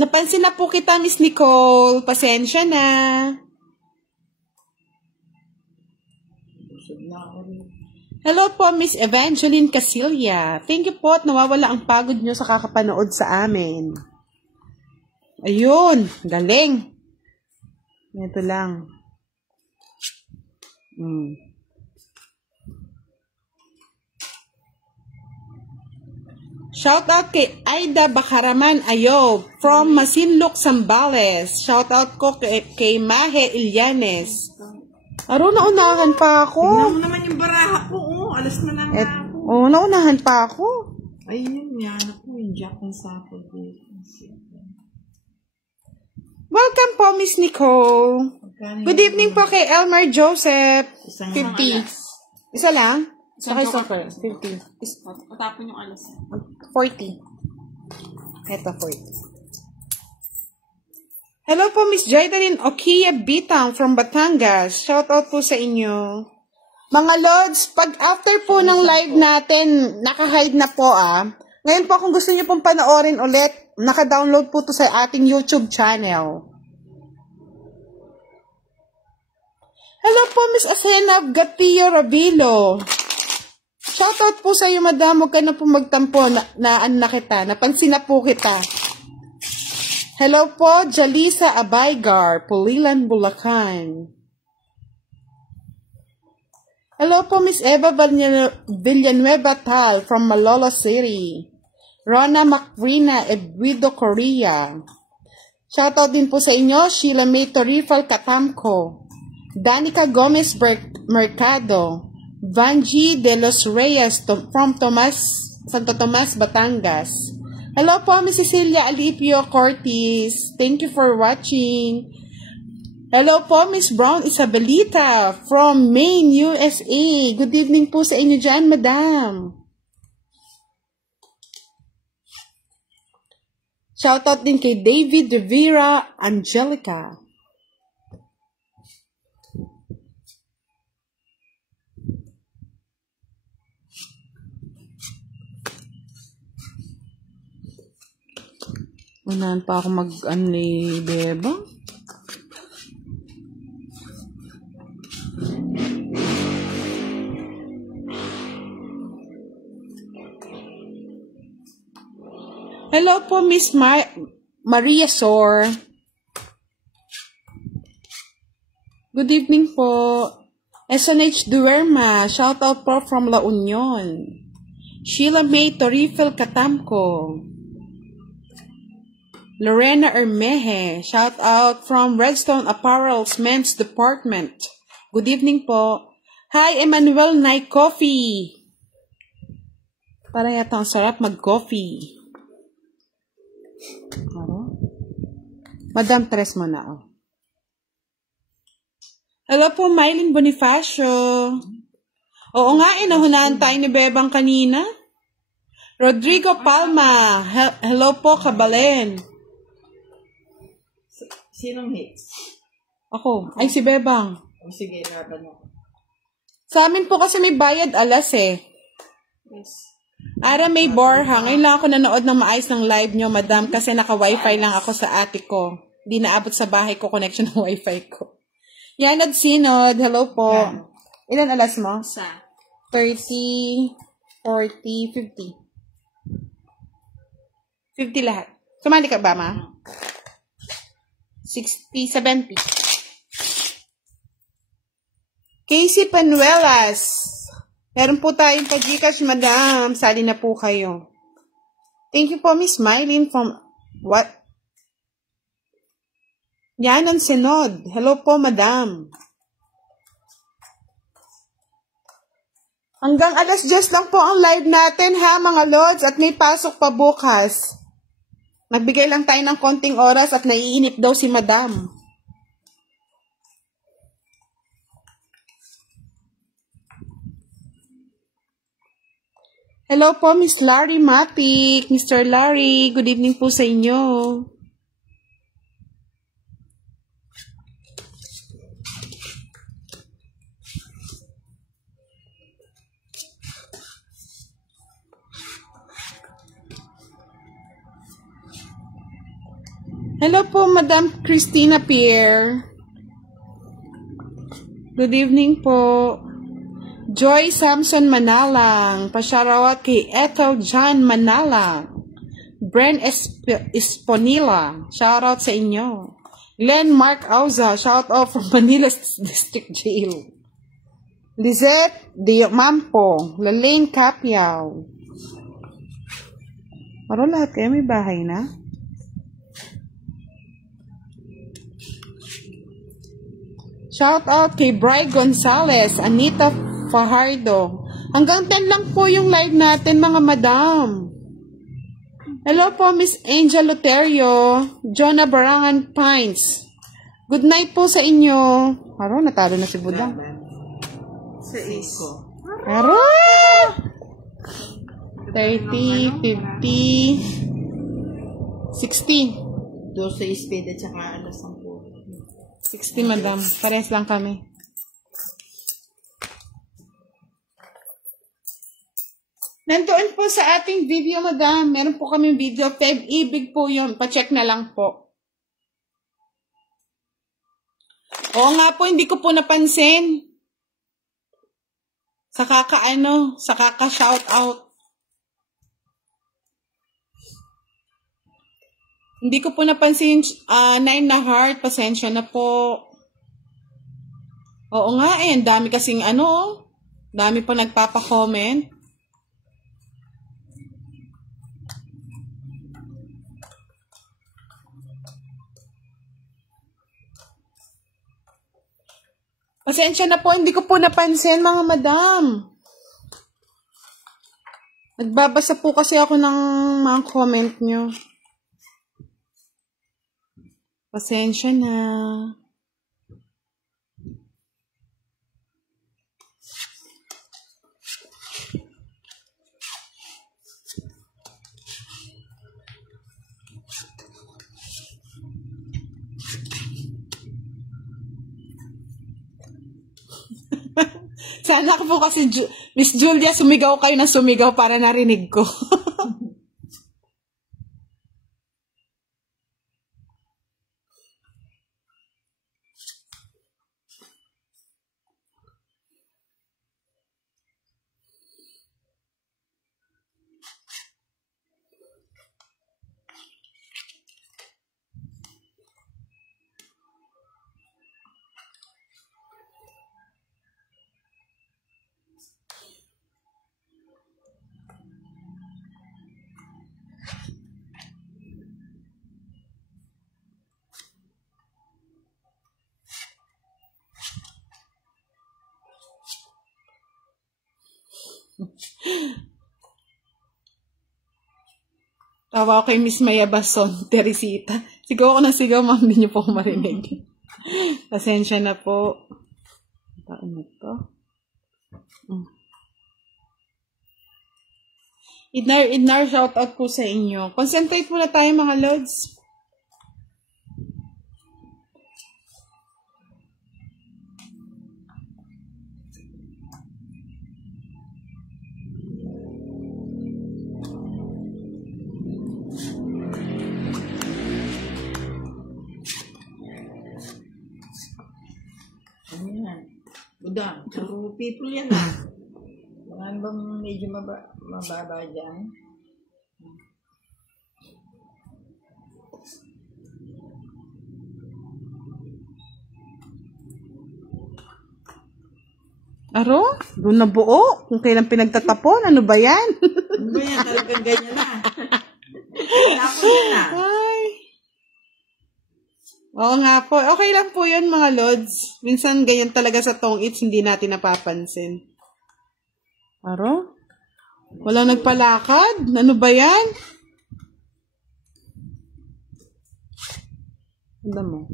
Napansin na po kita, Miss Nicole. Pasensya na. Busog na ako rin. Hello po, Miss Evangeline Casilia. Thank you po at nawawala ang pagod nyo sa kakapanood sa amin. Ayun, galing. Ito lang. Shout out kay Aida Bacaraman Ayob from Masinloc, Zambales. Shout out ko kay Mahe Ilyanes. Aro, naunahan pa ako. Tignan mo naman yung baraha ko. Alas na lang ako. Naunahan pa ako. Ayun, yan ako. Yung Jack and Sapod. Welcome po, Miss Nicole. Good evening po kay Elmer Joseph. 50. Isa lang? Saka isa pa. 50. Matapon yung alas. 40. Ito, 40. Hello po, Miss Jaidaline Okia Bitang from Batangas. Shout out po sa inyo. Mga Lods, pag after po ng live natin, naka-hide na po Ngayon po, kung gusto niyo pong panoorin ulit, naka-download po to sa ating YouTube channel. Hello po, Miss Asena Gatio Rabilo. Shoutout po sa iyo, madam. Huwag ka na po magtampo na kita. Napansin na po kita. Hello po, Jalisa Abaygar, Pulilan, Bulacan. Hello po, Miss Eva Villanueva Tal from Malolo City. Rona Macrina Edwido, Korea. Shoutout din po sa inyo, Sheila May Torifal Katamko. Danica Gomez Mercado. Vanji de los Reyes from Santo Tomas, Batangas. Hello po, Miss Cecilia Alipio Cortis. Thank you for watching. Hello po, Miss Brown Isabelita from Maine, USA. Good evening po sa inyo dyan, madam. Shoutout din kay David Rivera Angelica. Unahan pa ako mag-ani, beba. Hello po, Miss Maria Sor. Good evening po. SNH Duerma, shout out po from La Union. Sheila May Torifel Katamko. Lorena Ermeje, shout out from Redstone Apparel's Men's Department. Good evening po. Hi, Emmanuel Night Coffee. Para yata ang sarap mag-coffee. Madam Tres mo na. Hello po, Mylene Bonifacio. Oo nga, nahunahan tayo ni Bebang kanina. Rodrigo Palma. Hello po, Kabalen. Sinong hits? Ako. Ay, si Bebang. Sige, laban ako. Sa amin po kasi may bayad alas eh. Yes. Ara May Borja. Ngayon lang ako nanood ng maayos ng live nyo, madam, kasi naka-wifi lang ako sa ate ko. Di naabot sa bahay ko connection ng wifi ko. Yanad Sinod. Hello po. Yan. Ilan alas mo? Sa 30, 40, 50. 50 lahat. Sumali ka ba, ma? 60, 70. Casey Panuelas. Meron po tayong pa-Gcash, madam. Sali na po kayo. Thank you po, Miss Mylene from what? Yanan Senod. Hello po, madam. Hanggang alas 10 lang po ang live natin, ha, mga lods. At may pasok pa bukas. Nagbigay lang tayo ng konting oras at naiinip daw si madam. Hello po, Miss Larry Matic. Mr. Larry, good evening po sa inyo. Hello po, Madam Christina Pierre. Good evening po. Joy Samson Manalang. Pa-shoutout kay Ethel John Manalang. Bren Esponila. Shoutout sa inyo. Len Mark Auza. Shoutout from Manila District Jail. Lizette Diomampo. Lalaine Capiao. Paro lahat kayo may bahay na? Shoutout kay Bri Gonzalez. Anita Fajardo. Hanggang 10 lang po yung live natin, mga madam. Hello po, Miss Angel Loterio. Jonah Barangan Pines. Good night po sa inyo. Haro, natalo na si Budang. Sa Isko. Haro! 30, 50, 60. 12 speed at saka alas 10. 60, madam. Pares lang kami. Nandoon po sa ating video, madam. Meron po kami video. Feb Ibig po yun. Pa-check na lang po. Oo nga po, hindi ko po napansin. Sa kaka-shoutout. Hindi ko po napansin, 9 na heart, pasensya na po. Oo nga ang dami kasing dami pa nagpapa-comment. Pasensya na po, hindi ko po napansin, mga madam. Nagbabasa po kasi ako ng mga comment nyo. Pasensya na. Sana po kasi, Miss Julia, sumigaw kayo na sumigaw para narinig ko. Tawa ko kay Miss Maya Bason, Teresita. Sigaw ako ng sigaw, ma'am, hindi niyo po ako marinig. Pasensya na po. Taon na to. Idnar, shout out po sa inyo. Concentrate muna tayo, mga lods. Budang, puro people yan ah. Mga bang medyo mababa dyan? Aro? Doon na buo? Kung kailan pinagtatapon? Ano ba yan? Ano ba yan? Talagang ganyan na. Tapos yan na. Ay. Oo nga po. Okay lang po yun, mga lods. Minsan ganyan talaga sa tong eats, hindi natin napapansin. Aro? Walang nagpalakad? Ano ba yan? Ano mo?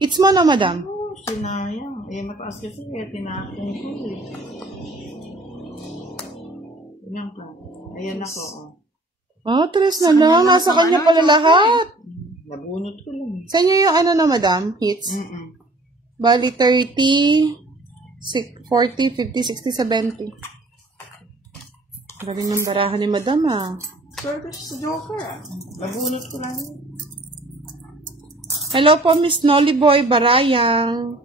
It's mo na, madam. Oh, sinayang. Mataas kasi tinakong ko eh. Tingnan ka. Ayan ako. Tres na lang. Nasa kanya pala lahat. Nabunot ko lang. Sa inyo yung ano na, madam? Hits? Bali, 30, 40, 50, 60, 70. Galing ng barahan ni madam, Sorry sa Joker, Nabunot ko lang. Hello po, Miss Nolly Boy Barayang.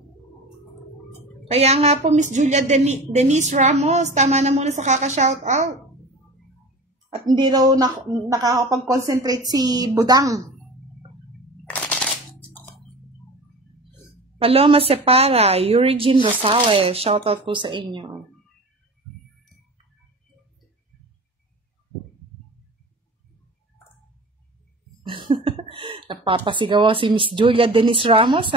Kaya nga po, Miss Julia Denise Ramos, tama na muna sa kaka-shoutout. At hindi raw nakakapag-concentrate si Budang. Paloma Separa, Eugene Rosales, shoutout po sa inyo. Napapasigaw si Miss Julia Denise Ramos,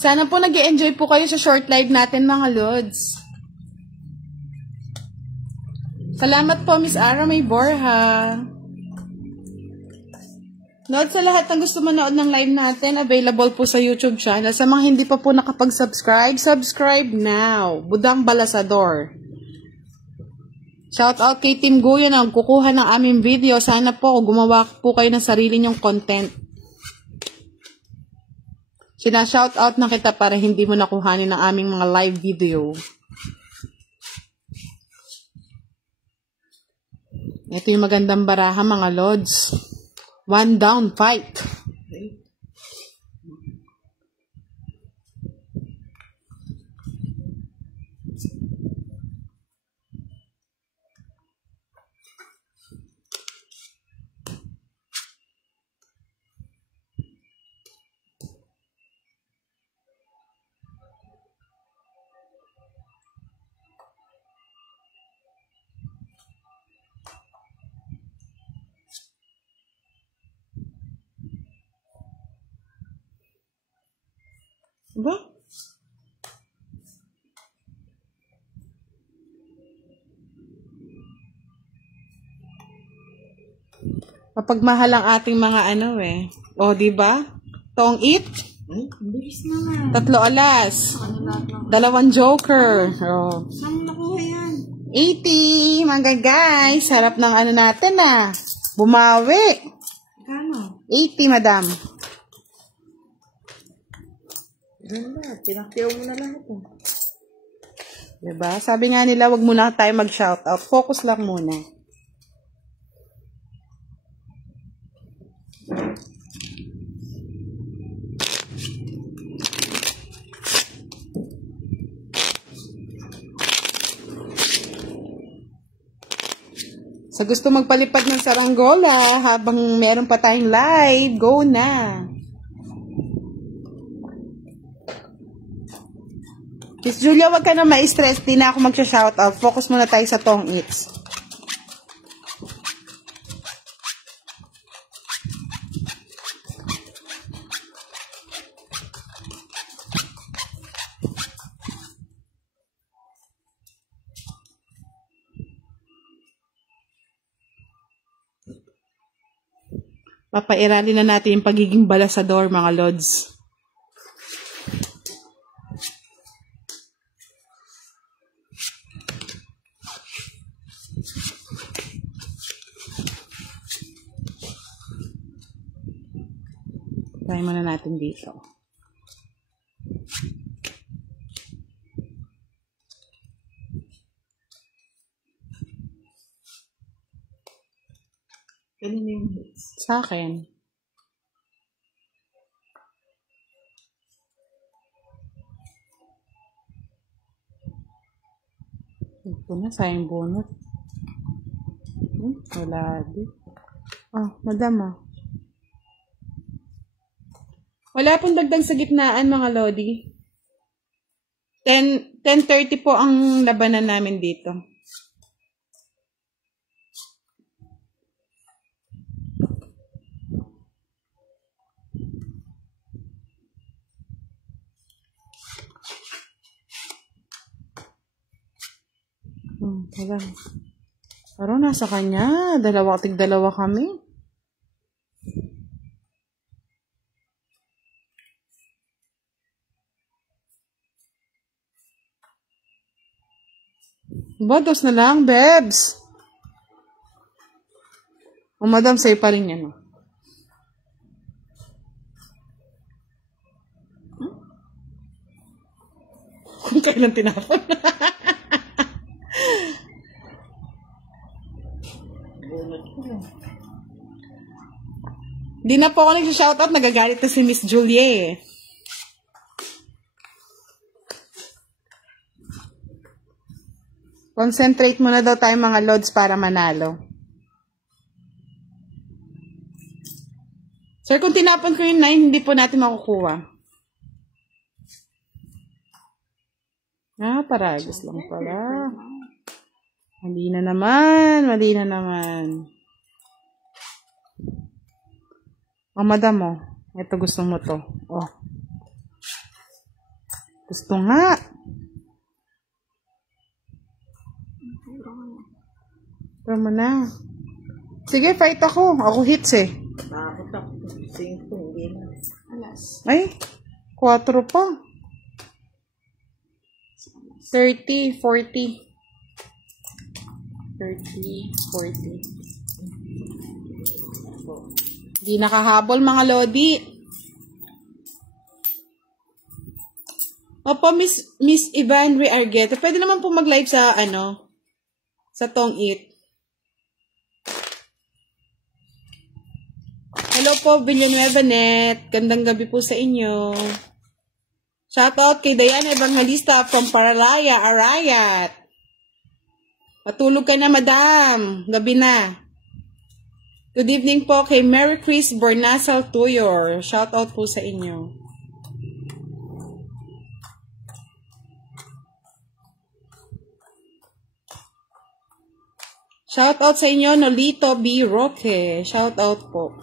Sana po nag-enjoy po kayo sa short live natin, mga Lods. Salamat po, Miss Ara May Borja. Lods, sa lahat ng gusto manood ng live natin, available po sa YouTube channel. Sa mga hindi pa po nakapag-subscribe, subscribe now. Budang Balasador. Shout out kay Team Guyo na kukuha ng aming video. Sana po gumawa po kayo ng sarili nyong content. Sina-shout out na kita para hindi mo nakuhanin ng aming mga live video. Ito yung magandang baraha, mga Lods. One down fight. Ba? Mapagmahal ang ating mga O, di ba? Tong it. Bilis naman. 3 alas. 2 joker. Oh. Saan nakuha yan? 80. Mga guys. Sarap ng natin, Bumawi. Kano? 80, madam. Ganda. Tinaktiyaw mo na lahat. Diba? Sabi nga nila, wag muna tayo mag-shoutout. Focus lang muna. Sa gusto magpalipad ng saranggola habang meron pa tayong live, go na. Miss Julia, wag ka na ma-stress. Di na ako mag-shoutout. Focus muna tayo sa tong eats. Papairali na natin yung pagiging balasador, mga Lods. Try muna natin dito. Kanina yung hits. Sa akin. Ito na, sayang bunot. Wala din. Madam Wala pong dagdag sa gitnaan, mga Lodi. 10:30 po ang labanan namin dito. Wala. Pero nasa kanya. Tig-dalawa kami. Bodos na lang, Bebs. O, madam, sa'yo pa rin yan. Kung kailan tinapon. Bunot ko. Di na po ako nag-shoutout, nagagalit na si Miss Julie eh. Concentrate muna daw tayo mga lods para manalo. Sir, kung tinapon ko yung 9, hindi po natin makukuha. Paragos lang pala. Mali na naman. Oh, madam, oh. Ito, gusto mo to. Oh. Gusto nga. Ito mo na. Sige, fight ako. Ako hits eh. Nakakot ako. 5, hindi na. Alas. Ay, 4 pa. 30, 40. 30, 40. Di nakahabol mga lodi. Opo, Miss Ivan Riargueta. Pwede naman po mag-live sa sa Tong It. Hello po, Villanueva Net. Gandang gabi po sa inyo. Shoutout kay Diana Evangelista from Paralaya, Arayat. Patulog ka na, madam. Gabi na. Good evening po kay Mary Chris Bornasal Tuyor. Shoutout po sa inyo. Shoutout sa inyo, Nolito B. Roque. Shoutout po.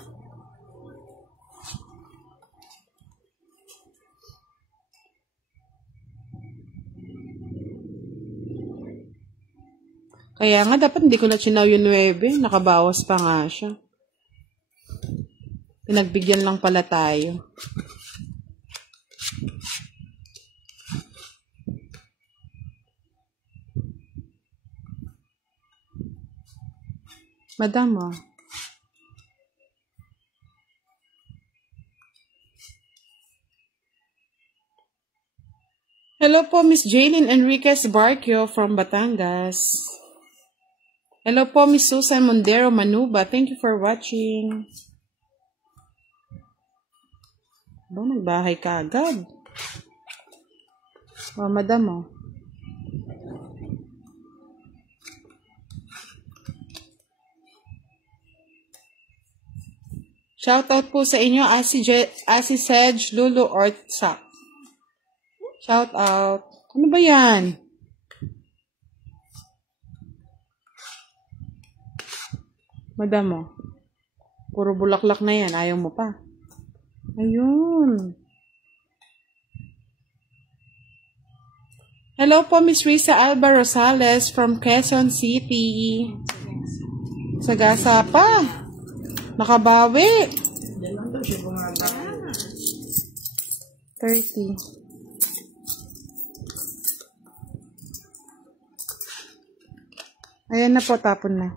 Kaya nga, dapat hindi ko na chinaw yung 9. Nakabawas pa nga siya. Pinagbigyan lang pala tayo. Madam, oh. Hello po, Miss Jaylin Enriquez Barquio from Batangas. Hello po, Miss Susan Mondero Manuba. Thank you for watching. Nagbahay ka agad. Oh, madam, oh. Shoutout po sa inyo, Asi Sedge, Lulu Ortsak. Shoutout. Ano ba yan? Madam, oh. Puro bulaklak na yan. Ayaw mo pa. Ayun. Hello po, Miss Risa Alba Rosales from Quezon City. Sagasa pa. Nakabawi. Diyan lang daw siya bumaba. 30. Ayan na po, tapon na.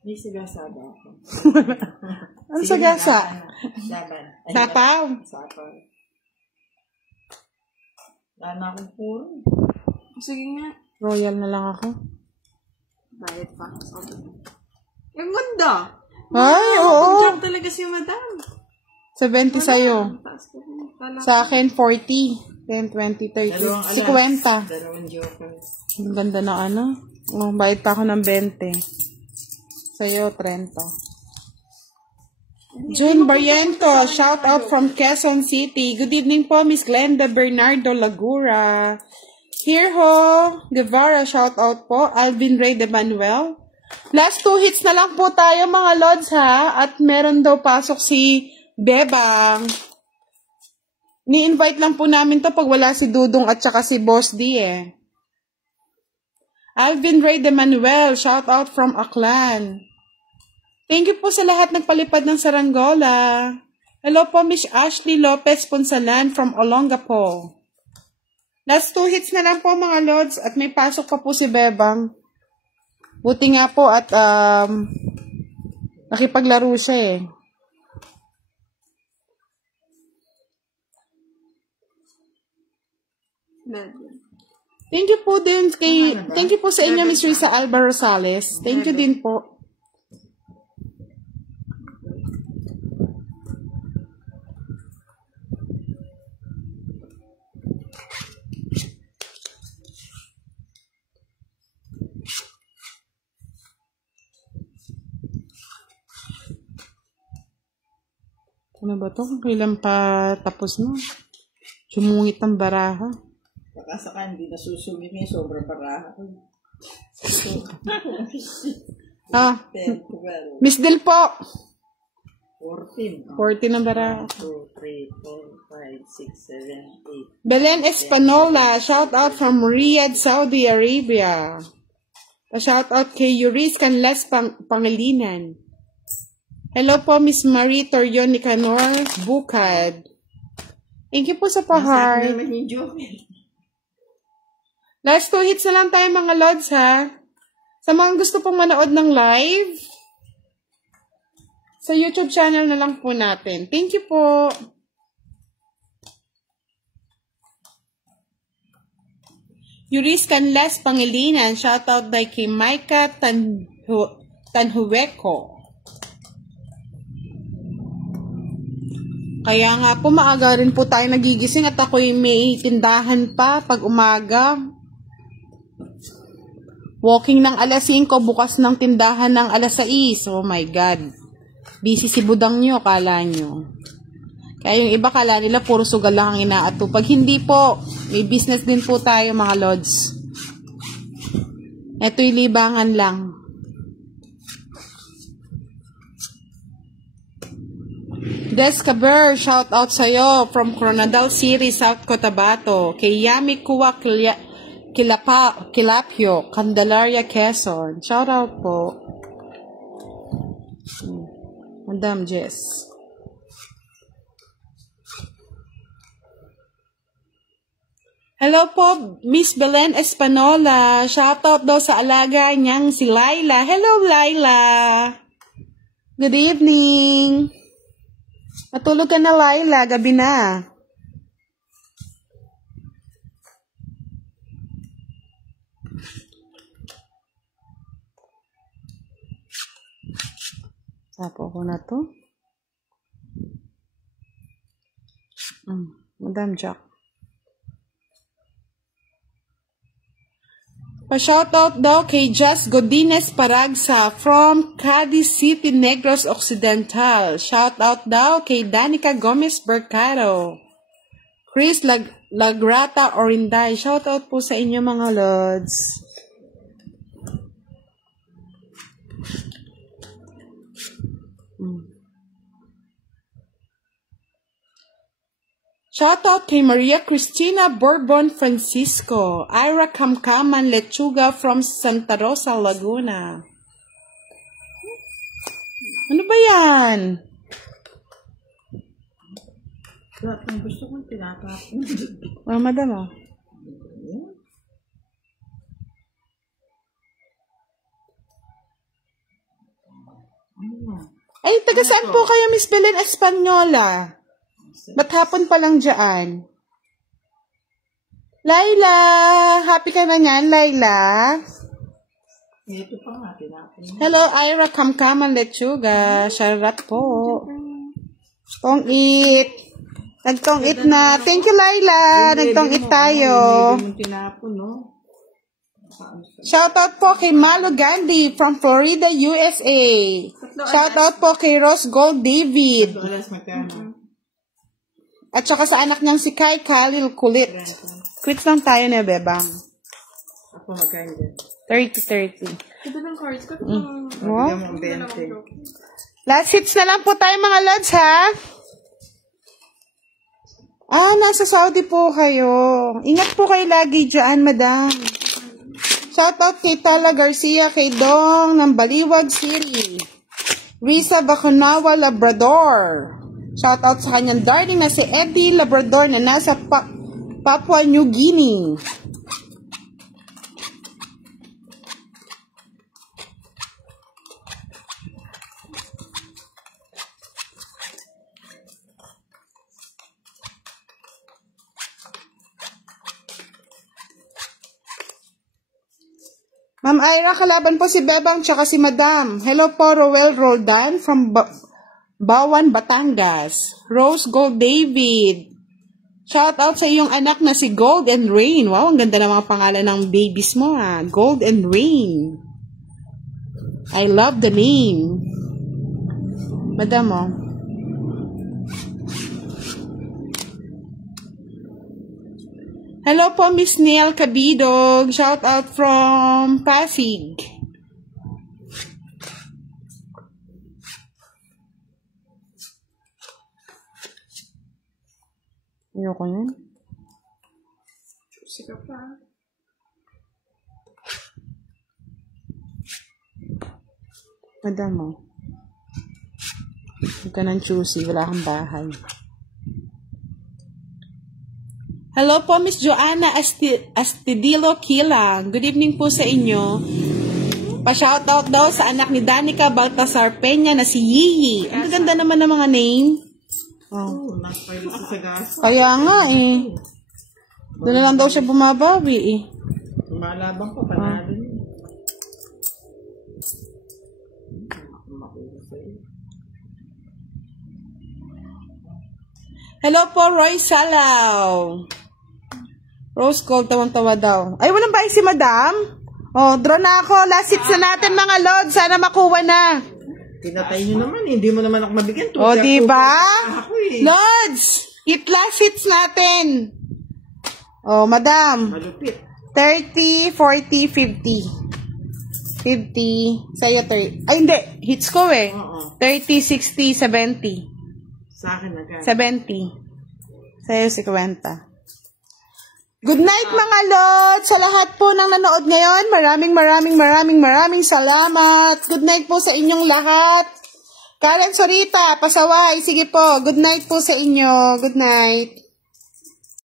May sigasada ako. Ano sagasa? Laban. Sapaw. Sapaw. Lana akong puro. Sige nga. Royal na lang ako. Bayad pa. Yung ganda. Ay, oo. Pag-jump talaga si madam. 70 sa'yo. Taas ko. Kala Sa akin, 40. 10, 20, 30. 50. Dalawang joker. Ang ganda na Oh, bayad pa ako ng 20. Sa'yo, 30. June Barriento, shout out from Quezon City. Good evening po, Miss Glenda Bernardo Lagura. Here ho, Guevara, shout out po. Alvin Ray de Manuel. Last 2 hits na lang po tayo mga lods ha. At meron daw pasok si Bebang. Ni-invite lang po namin to pag wala si Dudong at saka si Boss D eh. Alvin Ray de Manuel, shout out from Aklan. Thank you po sa lahat nagpalipad ng Saranggola. Hello po, Miss Ashley Lopez Ponsalan from Olongapo. Last 2 hits na lang po mga lods at may pasok pa po si Bebang. Buti nga po at nakipaglaro siya eh. Thank you po din thank you po sa inyo Miss Risa Alba Rosales. Thank you din po. Ano ba to? Kailan pa tapos na? Sumungit ang baraha. Baka saka hindi nasusumimi, sobrang paraha. Ah, 10, 12, Miss Del po. 14. 40 ang baraha. 2, 3, 4, 5, 6, 7, 8. Belen Espanola, shout out from Riyadh, Saudi Arabia. Shout out kay Yuris Canlas Pangilinan. Hello po, Miss Marie Torion Nicanor Bukad. Thank you po sa pa-heart. naman yung joke. Last 2 hits na lang tayo mga lods ha. Sa mga gusto pong manood ng live, sa YouTube channel na lang po natin. Thank you po. Yuris Canlas Pangilinan, shout out by kay Micah Tanhueco. Kaya nga po, maaga rin po tayo nagigising at ako'y may tindahan pa pag umaga. Walking ng alas 5, bukas ng tindahan ng alas 6. Oh my God. Busy si budang nyo, kala nyo. Kaya yung iba kala nila puro sugal lang ang inaato. Pag hindi po, may business din po tayo mga lods. Ito'y libangan lang. Des Caber, shout out sa'yo from Coronadal City, South Cotabato. Kay Yami Kuwa Kilapio, Candelaria, Quezon. Shout out po. Madam Jess. Hello po, Miss Belen Espanola. Shout out daw sa alaga niyang si Laila. Hello, Laila. Good evening. Matulog ka na, Laila. Gabi na. Sapo ko na to. Madam Jack. Pa-shoutout daw kay Just Godines Paragsa from Cadiz City, Negros Occidental. Shoutout daw kay Danica Gomez Bercado. Chris Lagrata Orinday. Shoutout po sa inyo mga lods. Shoutout kay Maria Cristina Bourbon Francisco, Ira Kamkaman Lechuga from Santa Rosa, Laguna. Ano ba yan? Ang gusto kong tinatapon. Madam, oh. Ay, taga saan po kayo, Miss Belen Espanola? Ba't hapon pa lang dyan? Laila! Happy ka na yan, Laila? Ito pa nga, tinapon. Hello, Ira Kamkaman Lechuga. Sharat po. Tong-it. Nagtong-it na. Thank you, Laila. Nagtong-it tayo. Tinapon, no? Shoutout po kay Malo Gandhi from Florida, USA. Shoutout po kay Rose Gold David. At saka sa anak niyang si Kai Khalil Kulit. Quits lang tayo na, Bebang. Ako magkain din. 30-30. Ito ng cards ko. Wow. Bigyan mo ang 20. Last hits na lang po tayo mga lods, ha? Nasa Saudi po kayo. Ingat po kayo lagi dyan, madam. Shoutout kay Tala Garcia, kay Dong ng Baliwag City. Risa Bacunawa, Labrador. Shoutout sa kanyang darling na si Eddie Labrador na nasa Papua New Guinea. Ma'am Ira, kalaban po si Bebang tsaka si Madam. Hello po, Roel Roldan from Bawan, Batangas. Rose Gold David. Shout out sa iyong anak na si Gold and Rain. Wow, ang ganda ng mga pangalan ng babies mo ha. Gold and Rain. I love the name. Madam oh. Hello po, Miss Neil Cabidog. Shout out from Pasig. Ayoko yan. Choosy ka pa. Madam mo. Huwag ka ng choosy. Wala kang bahay. Hello po, Miss Joanna Astidilo Kilang. Good evening po sa inyo. Pa-shoutout daw sa anak ni Danica Baltasar Peña na si Yiyi. Ang ganda naman ng mga name. Oh. Nakapaylo sa gaso. Kaya nga eh. Doon na lang daw siya bumabawi eh. Malabang pa, panalo niya. Hello po, Roy Salaw. Rose Gold, tawang-tawa daw. Ay, walang bahay si Madam. Oh, draw na ako. Last hits na natin mga Lord. Sana makuha na. Pinatay nyo naman eh. Hindi mo naman ako mabigyan. Oh, diba? Ako eh. Lords, hit last hits natin. Oh, Madam. Malupit. 30, 40, 50. 50. Sa'yo 30. Ay, hindi. Hits ko eh. Oo. 30, 60, 70. Sa akin agad. 70. Sa'yo 50. Good night mga Lord! Sa lahat po ng nanood ngayon, maraming salamat. Good night po sa inyong lahat. Karen Sorita, pasaway. Sige po, good night po sa inyo. Good night.